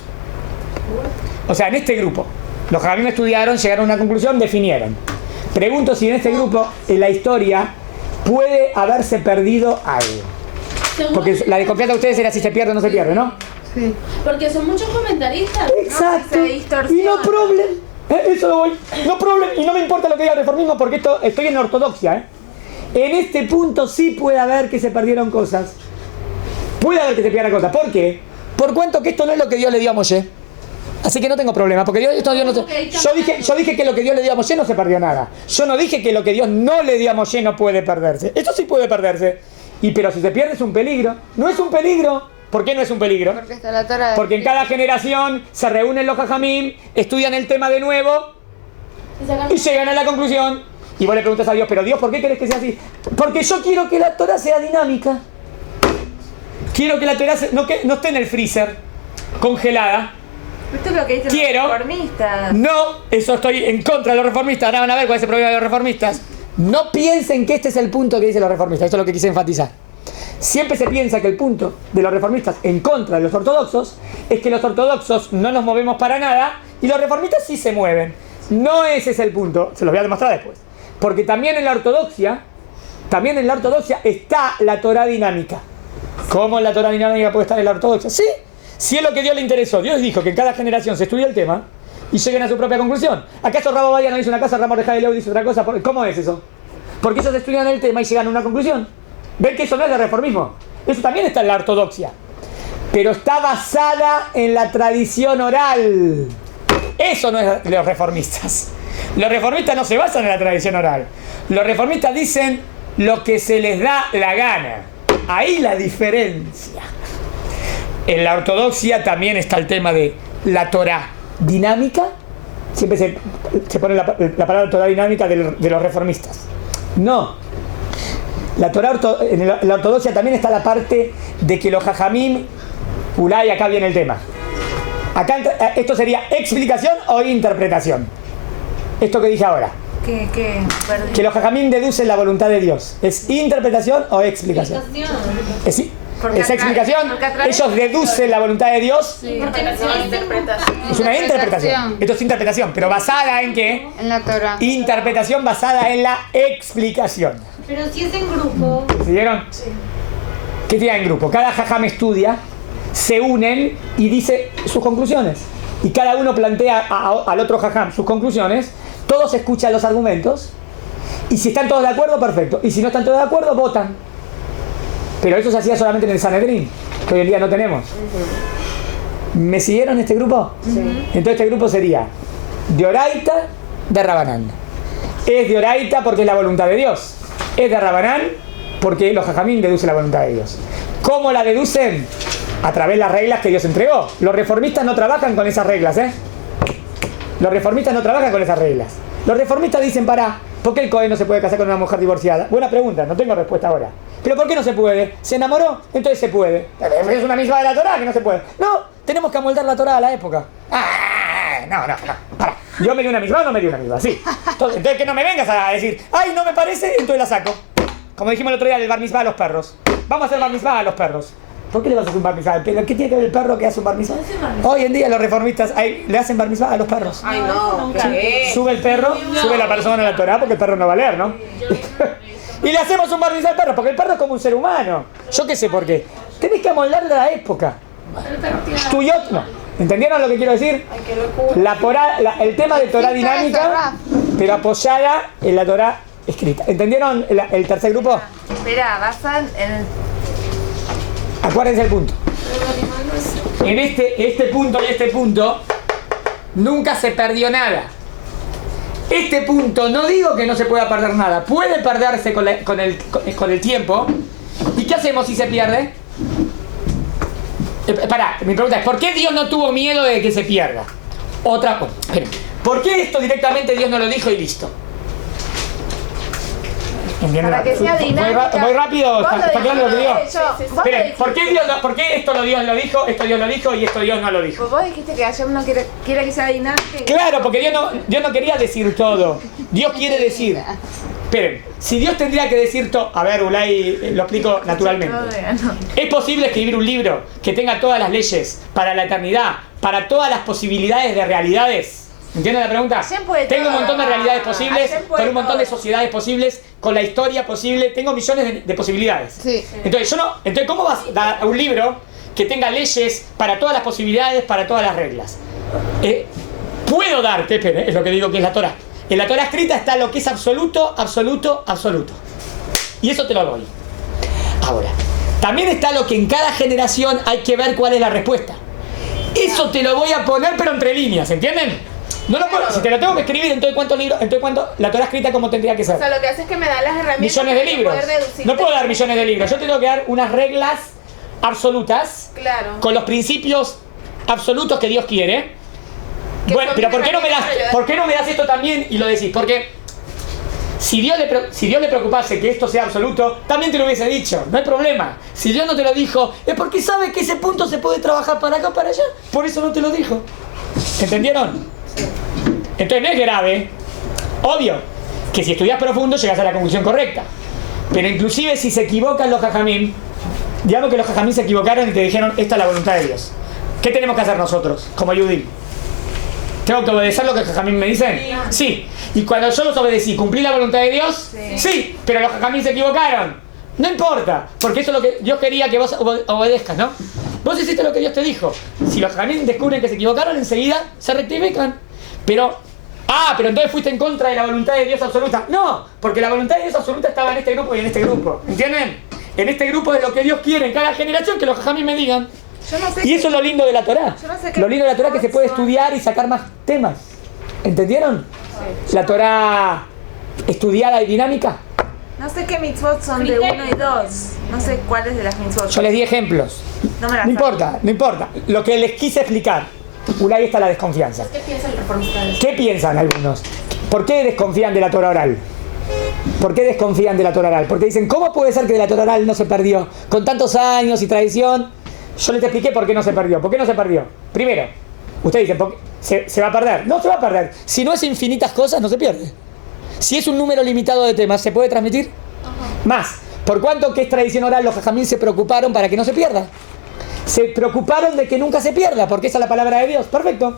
O sea, en este grupo, los jajamim estudiaron, llegaron a una conclusión, definieron. Pregunto si en este grupo, en la historia, puede haberse perdido algo. Porque la desconfianza de ustedes era si se pierde o no se pierde, ¿no? Sí. Porque son muchos comentaristas. Exacto. se distorsiona. Y no problem. Eso lo voy. No problem. Y no me importa lo que diga el reformismo porque estoy en ortodoxia. En este punto sí puede haber que se perdieron cosas. Puede haber que se pierdan cosas. ¿Por qué? Por cuanto que esto no es lo que Dios le dio a Moshe. Así que no tengo problema, porque Dios no se... Yo dije que lo que Dios le dio a Moshe no se perdió nada. Yo no dije que lo que Dios no le dio a Moshe no puede perderse. Eso sí puede perderse. Pero si se pierde es un peligro. No es un peligro. ¿Por qué no es un peligro? Porque está la Torá. Porque en cada generación se reúnen los jajamim, estudian el tema de nuevo y llegan a la conclusión. Y vos le preguntas a Dios, pero Dios, ¿por qué querés que sea así? Porque yo quiero que la Torá sea dinámica. Quiero que la Torá no esté en el freezer, congelada. Esto es lo que dicen Quiero- los reformistas. No, eso estoy en contra de los reformistas. Ahora van a ver cuál es el problema de los reformistas. No piensen que este es el punto que dicen los reformistas. Eso es lo que quise enfatizar. Siempre se piensa que el punto de los reformistas en contra de los ortodoxos es que los ortodoxos no nos movemos para nada y los reformistas sí se mueven. No ese es el punto. Se los voy a demostrar después. Porque también en la ortodoxia está la Torá dinámica. ¿Cómo la Torá dinámica puede estar en la ortodoxia? Sí, si es lo que Dios le interesó. Dios dijo que en cada generación se estudia el tema y lleguen a su propia conclusión. ¿Acaso Rabo Badia no dice una cosa, Ramos Reja de Leo dice otra cosa? ¿Cómo es eso? Porque ellos estudian el tema y llegan a una conclusión. ¿Ven que eso no es de reformismo? Eso también está en la ortodoxia. Pero está basada en la tradición oral. Eso no es de los reformistas. Los reformistas no se basan en la tradición oral. Los reformistas dicen lo que se les da la gana. Ahí la diferencia. En la ortodoxia también está el tema de la Torá dinámica. Siempre se pone la palabra Torá dinámica de los reformistas. No. En la ortodoxia también está la parte de que los jajamim, ulay, acá viene el tema. Acá esto sería explicación o interpretación. Esto que dije ahora. ¿Qué? Perdí. Que los jajamim deducen la voluntad de Dios. ¿Es interpretación o explicación? Es explicación. Ellos deducen la voluntad de Dios. Es una interpretación. Esto es interpretación, pero basada en ¿qué? En la Torah. Interpretación basada en la explicación. Pero si es en grupo. ¿Siguieron? Sí. ¿Qué tiene en grupo? Cada jajam estudia, se unen y dice sus conclusiones. Y cada uno plantea al otro jajam sus conclusiones. Todos escuchan los argumentos. Y si están todos de acuerdo, perfecto. Y si no están todos de acuerdo, votan. Pero eso se hacía solamente en el Sanedrín, que hoy en día no tenemos. ¿Me siguieron este grupo? Sí. Entonces este grupo sería de Oraita, de Rabanán. Es de Oraita porque es la voluntad de Dios. Es de Rabanán porque los jajamín deducen la voluntad de Dios. ¿Cómo la deducen? A través de las reglas que Dios entregó. Los reformistas no trabajan con esas reglas, ¿eh? Los reformistas no trabajan con esas reglas. Los reformistas dicen, ¿por qué el Cohen no se puede casar con una mujer divorciada? Buena pregunta, no tengo respuesta ahora. ¿Pero por qué no se puede? ¿Se enamoró? Entonces se puede. Es una misma de la Torá que no se puede. No, tenemos que amoldar la Torá a la época. No. Para. ¿Yo me di una misma o no me di una misma? Sí. Entonces que no me vengas a decir, ay, no me parece, entonces la saco. Como dijimos el otro día del bar mitzvah a los perros. Vamos a hacer bar mitzvah a los perros. ¿Por qué le vas a hacer un bar mitzvah? ¿Qué tiene que ver el perro que hace un bar mitzvah? Hoy en día los reformistas le hacen bar mitzvah a los perros. Ay, no. Sube el perro, sube la persona a la Torá porque el perro no va a leer, ¿no? Y le hacemos un bar mitzvah al perro porque el perro es como un ser humano. Yo qué sé por qué. Tenés que amoldarle a la época. Tú y yo, no. ¿Entendieron lo que quiero decir? El tema de Torá dinámica, pero apoyada en la Torá escrita. ¿Entendieron el tercer grupo? Espera, basan en... Acuérdense el punto. En este punto y este punto nunca se perdió nada. Este punto no digo que no se pueda perder nada. Puede perderse con el tiempo. ¿Y qué hacemos si se pierde? Mi pregunta es, ¿por qué Dios no tuvo miedo de que se pierda? ¿Por qué esto directamente Dios no lo dijo y listo? Para que sea dinámica. Muy rápido, ¿está claro lo que digo? Esperen, ¿por ¿por qué esto Dios lo dijo y esto Dios no lo dijo? Vos dijiste que ayer uno quiere que sea dinámica. Claro, porque Dios no quería decir todo. Dios quiere decir. Esperen, si Dios tendría que decir todo... A ver, Ulay, lo explico naturalmente. ¿Es posible escribir un libro que tenga todas las leyes para la eternidad, para todas las posibilidades de realidades? ¿Entienden la pregunta? Tengo un montón de realidades posibles, con un montón de sociedades posibles, con la historia posible, tengo millones de posibilidades. Sí. Entonces, ¿cómo vas a dar un libro que tenga leyes para todas las posibilidades, para todas las reglas? Puedo darte, es lo que digo que es la Torá. En la Torá escrita está lo que es absoluto, absoluto, absoluto. Y eso te lo doy. Ahora, también está lo que en cada generación hay que ver cuál es la respuesta. Eso te lo voy a poner, pero entre líneas, ¿entienden? No lo puedo, si te lo tengo que escribir, entonces cuánto la Torá escrita como tendría que ser. O sea, lo que hace es que me da las herramientas. Millones de para libros. poder deducir. No puedo dar millones de libros. Yo te tengo que dar unas reglas absolutas. Claro. Con los principios absolutos que Dios quiere. Bueno, pero ¿por qué no me das esto también y lo decís? Porque si Dios le preocupase que esto sea absoluto, también te lo hubiese dicho, no hay problema. Si Dios no te lo dijo, es porque sabe que ese punto se puede trabajar para acá o para allá. Por eso no te lo dijo. ¿Entendieron? Entonces no es grave. Obvio que si estudias profundo llegas a la conclusión correcta. Pero inclusive si se equivocan los jajamim, digamos que los jajamim se equivocaron y te dijeron esta es la voluntad de Dios. ¿Qué tenemos que hacer nosotros como Yudim? ¿Tengo que obedecer lo que los jajamim me dicen? Sí. Y cuando yo los obedecí, ¿cumplí la voluntad de Dios? Sí. Pero los jajamim se equivocaron. No importa, porque eso es lo que Dios quería que vos obedezcas, ¿no? Vos hiciste lo que Dios te dijo. Si los jajamim descubren que se equivocaron, enseguida se rectifican. Pero entonces fuiste en contra de la voluntad de Dios absoluta. No, porque la voluntad de Dios absoluta estaba en este grupo y en este grupo. ¿Entienden? En este grupo es lo que Dios quiere en cada generación, que los jajamim me digan. Yo no sé Y eso es lo lindo de la Torá. Yo no sé qué Lo lindo de la Torá es que se puede son. estudiar y sacar más temas. ¿Entendieron? La Torá estudiada y dinámica. No sé qué mitzvot son de 1 y 2. No sé cuáles de las mitzvot. Yo les di ejemplos. No me las No importa, no importa. Lo que les quise explicar. Ahí está la desconfianza. ¿Qué piensa el reformista de eso? ¿Qué piensan algunos? ¿Por qué desconfían de la Torá oral? ¿Por qué desconfían de la Torá oral? Porque dicen, ¿cómo puede ser que de la Torá oral no se perdió? Con tantos años y tradición. Yo les expliqué por qué no se perdió. ¿Por qué no se perdió? Primero, ustedes dicen, ¿por qué? ¿Se va a perder? No se va a perder. Si no es infinitas cosas, no se pierde. Si es un número limitado de temas, ¿se puede transmitir? Más. Por cuanto que es tradición oral, los jajamín se preocuparon para que no se pierda. Se preocuparon de que nunca se pierda, porque esa es la palabra de Dios. Perfecto.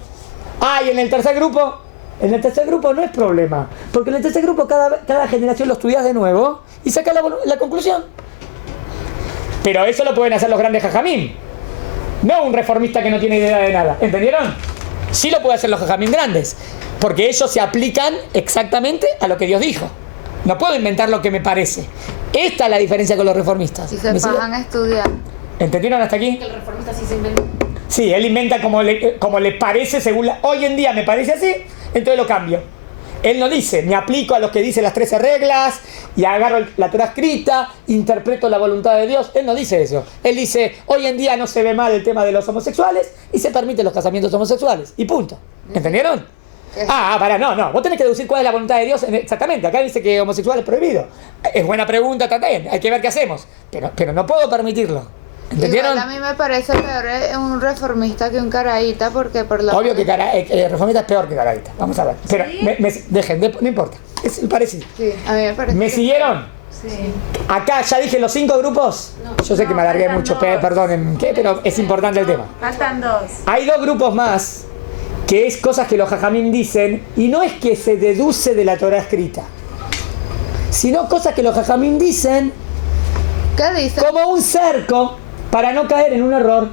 Y en el tercer grupo no es problema. Porque en el tercer grupo cada generación lo estudias de nuevo y sacas la conclusión. Pero eso lo pueden hacer los grandes jajamín. No un reformista que no tiene idea de nada. ¿Entendieron? Sí lo pueden hacer los jajamín grandes. Porque ellos se aplican exactamente a lo que Dios dijo. No puedo inventar lo que me parece. Esta es la diferencia con los reformistas. Y se ¿Me siguen? pagan a estudiar. ¿Entendieron hasta aquí? Que el reformista sí se inventó. Sí, él inventa como le parece según hoy en día me parece así, entonces lo cambio. Él no dice, me aplico a los que dicen las 13 reglas y agarro la Torá escrita, interpreto la voluntad de Dios. Él no dice eso. Él dice, hoy en día no se ve mal el tema de los homosexuales y se permiten los casamientos homosexuales. Y punto. ¿Entendieron? No. Vos tenés que deducir cuál es la voluntad de Dios exactamente. Acá dice que homosexual es prohibido. Es buena pregunta también. Hay que ver qué hacemos. Pero no puedo permitirlo. ¿Entendieron? Igual a mí me parece peor un reformista que un caraíta porque por la... Obvio que reformista es peor que caraíta. Vamos a ver. Pero dejen, no importa. Es parecido. Sí, a mí me parece. ¿Me siguieron? Sí. Acá ya dije los 5 grupos. Yo sé que me alargué mucho, perdonen, pero es importante el tema. Faltan 2. Hay 2 grupos más que es cosas que los jajamim dicen y no es que se deduce de la Torá escrita, sino cosas que los jajamim dicen ¿Qué dice? como un cerco para no caer en un error.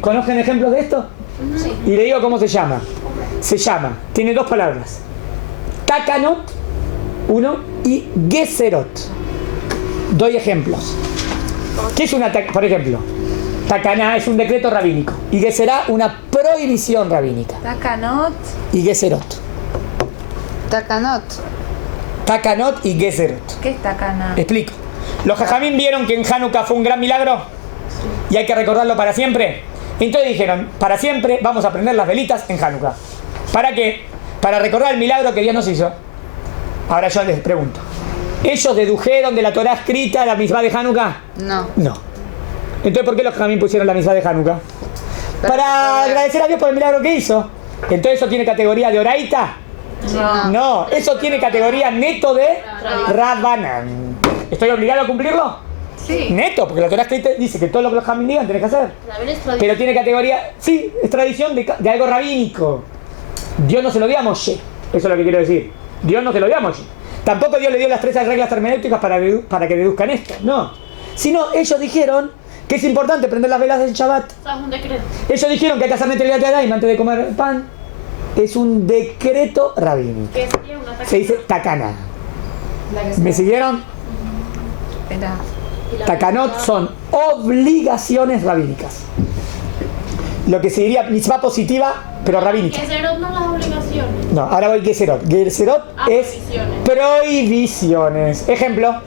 ¿Conocen ejemplos de esto? Sí. Y le digo cómo se llama. Se llama, tiene 2 palabras. Takanot, 1, y Gezerot. Doy ejemplos. ¿Qué es una por ejemplo? Takaná es un decreto rabínico. Y Gezerá una prohibición rabínica. Takanot. Y Gezerot. Takanot. Takanot y Gezerot. ¿Qué es Takanot? Explico. Los jajamín vieron que en Hanukkah fue un gran milagro y hay que recordarlo para siempre. Entonces dijeron, para siempre vamos a prender las velitas en Hanukkah. ¿Para qué? Para recordar el milagro que Dios nos hizo. Ahora yo les pregunto, ¿ellos dedujeron de la Torá escrita la misma de Hanukkah? No. No. Entonces, ¿por qué los jajamín pusieron la misma de Hanukkah? Para agradecer a Dios por el milagro que hizo. Entonces, ¿eso tiene categoría de oraita? No. No, eso tiene categoría neto de Rabbanan. ¿Estoy obligado a cumplirlo? Sí. Neto, porque la Torá escrita dice que todo lo que los jajamín digan tenés que hacer. También es tradición. Pero tiene categoría, sí, es tradición de algo rabínico. Dios no se lo dio a Moshe, eso es lo que quiero decir. Dios no se lo dio a Moshe. Tampoco Dios le dio las 13 reglas hermenéuticas para que deduzcan esto, no. Sino ellos dijeron que es importante prender las velas del Shabbat. O sea, es un decreto. Ellos dijeron que hay que hacer Netilat Yadayim antes de comer pan. Es un decreto rabínico. Que sería un ataque. Se dice takana. ¿Me siguieron? Espera. Y la Takanot verdad, son obligaciones rabínicas. Lo que se diría mitzvah positiva, pero rabínica. Que ser no las obligaciones. No, ahora voy Gezerot. Gezerot es prohibiciones. Ejemplo,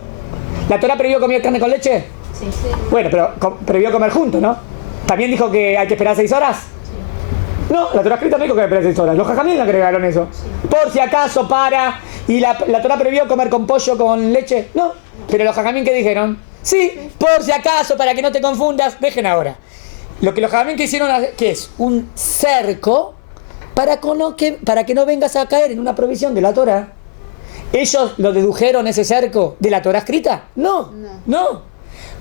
¿la Torá prohibió comer carne con leche? Sí. Bueno, pero prohibió comer juntos, ¿no? ¿También dijo que hay que esperar 6 horas? No, la Torá escrita no dijo que hay que esperar 6 horas. Los jajamín agregaron eso. Por si acaso para. ¿Y la Torá prohibió comer con pollo, con leche? No. Pero los jajamín, ¿qué dijeron? Sí, por si acaso, para que no te confundas, dejen ahora. Lo que los jajamín que hicieron, ¿qué es? Un cerco para que no vengas a caer en una provisión de la Torah. ¿Ellos lo dedujeron ese cerco de la Torah escrita? No.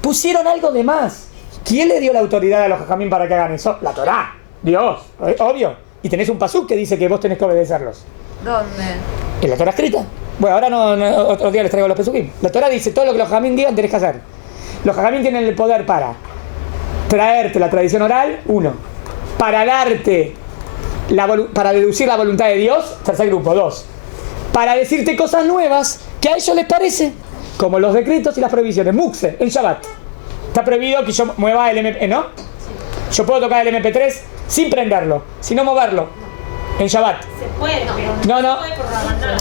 Pusieron algo de más. ¿Quién le dio la autoridad a los jajamín para que hagan eso? La Torah. Dios, obvio. Y tenés un pasuk que dice que vos tenés que obedecerlos. ¿Dónde? ¿En la Torah escrita? Bueno, ahora no, otro día les traigo los pesukim. La Torah dice todo lo que los jajamín digan tenés que hacer. Los jajamín tienen el poder para traerte la tradición oral, 1. Para darte, para deducir la voluntad de Dios, tercer grupo, 2. Para decirte cosas nuevas que a ellos les parece, como los decretos y las prohibiciones. Mukse, en Shabbat. Está prohibido que yo mueva el MP, ¿no? Yo puedo tocar el MP3 sin prenderlo, sino moverlo. En Shabbat. Se puede, No. pero no se puede por Ramadán.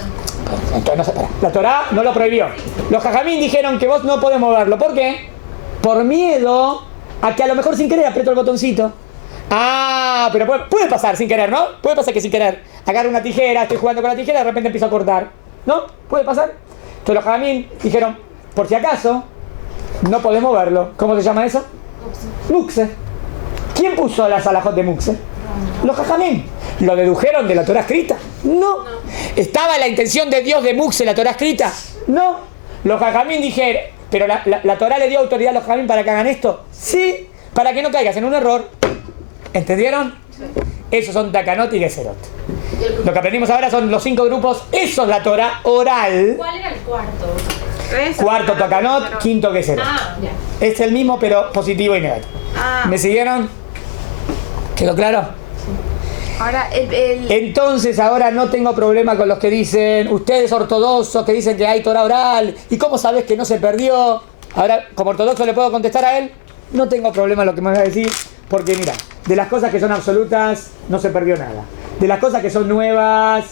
Entonces, no se para. La Torá no lo prohibió. Los jajamín dijeron que vos no podés moverlo. ¿Por qué? Por miedo a que a lo mejor sin querer aprieto el botoncito. Ah, pero puede pasar sin querer, ¿no? Puede pasar que sin querer agarro una tijera, estoy jugando con la tijera y de repente empiezo a cortar. ¿No? Puede pasar. Entonces los jajamín dijeron, por si acaso, no podés moverlo. ¿Cómo se llama eso? Mukse. ¿Quién puso las alajot de Mukse? Los jajamín. ¿Lo dedujeron de la Torah escrita? No. ¿Estaba la intención de Dios de Mukse la Torah escrita? No. Los jajamín dijeron, ¿pero la Torah le dio autoridad a los jajamín para que hagan esto? Sí. Para que no caigas en un error. ¿Entendieron? Sí. Esos son Takanot y Geserot. Lo que aprendimos ahora son los 5 grupos. Eso es la Torah oral. ¿Cuál era el cuarto? Cuarto Takanot, quinto Geserot. Ya. Es el mismo pero positivo y negativo. ¿Me siguieron? ¿Quedó claro? Ahora, Entonces ahora no tengo problema con los que dicen, ustedes ortodoxos que dicen que hay Torah oral, ¿y cómo sabes que no se perdió? Ahora, como ortodoxo le puedo contestar a él, no tengo problema en lo que me va a decir, porque mira, de las cosas que son absolutas no se perdió nada. De las cosas que son nuevas,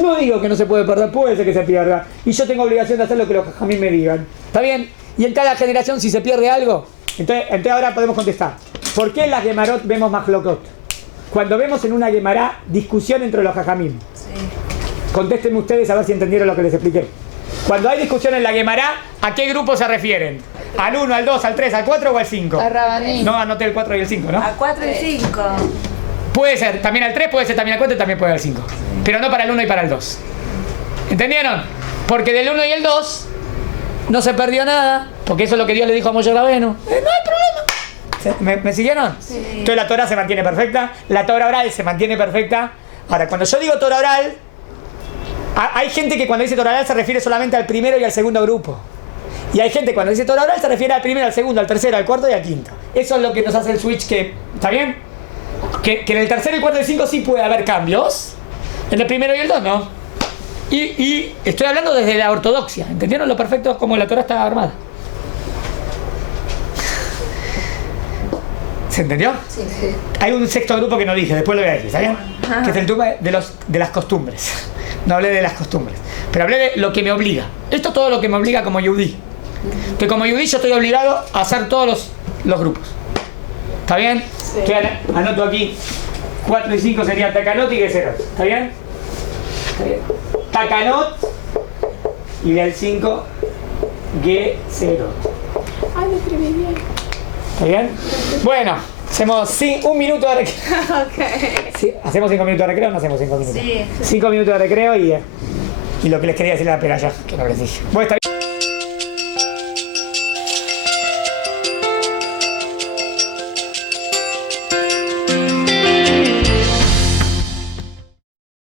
no digo que no se puede perder, puede ser que se pierda. Y yo tengo obligación de hacer lo que los jajamín me digan. ¿Está bien? Y en cada generación si se pierde algo, entonces ahora podemos contestar. ¿Por qué en las Gemarot vemos Mahlokot? Cuando vemos en una Gemará discusión entre los jajamín. Sí. Contéstenme ustedes a ver si entendieron lo que les expliqué. Cuando hay discusión en la Gemará, ¿a qué grupo se refieren? ¿Al 1, al 2, al 3, al 4 o al 5? A Rabaní. No, anoté el 4 y el 5, ¿no? A 4 y 5. Puede ser también al 3, puede ser también al 4 y también puede ser al 5. Pero no para el 1 y para el 2. ¿Entendieron? Porque del 1 y el 2 no se perdió nada, porque eso es lo que Dios le dijo a Moshe Rabenu. No hay problema. ¿Me siguieron? Sí. Entonces la Torah se mantiene perfecta, la Torah oral se mantiene perfecta. Ahora, cuando yo digo Torah oral, hay gente que cuando dice Torah oral se refiere solamente al primero y al segundo grupo. Y hay gente que cuando dice Torah oral se refiere al primero, al segundo, al tercero, al cuarto y al quinto. Eso es lo que nos hace el switch que... ¿Está bien? Que en el tercero, el cuarto y el 5 sí puede haber cambios. En el primero y el 2 no. Y estoy hablando desde la ortodoxia. ¿Entendieron lo perfecto como la Torah está armada? ¿Se entendió? Sí. Hay un sexto grupo que no dije, después lo voy a decir, ¿saben? Que es el tema de las costumbres. No hablé de las costumbres, pero hablé de lo que me obliga. Esto es todo lo que me obliga como yudí. Que como yudí yo estoy obligado a hacer todos los grupos. ¿Está bien? Sí. Anoto aquí 4 y 5 serían Takanot y Geserot. ¿Está bien? ¿Está bien? Takanot y del 5 Geserot. Ay, lo escribí bien. ¿Está bien? Bueno, hacemos un minuto de recreo. Ok. ¿Sí? ¿Hacemos 5 minutos de recreo o no hacemos 5 minutos? Sí. 5 minutos de recreo y lo que les quería decir a la pega ya, que no les dije. Bueno, está bien.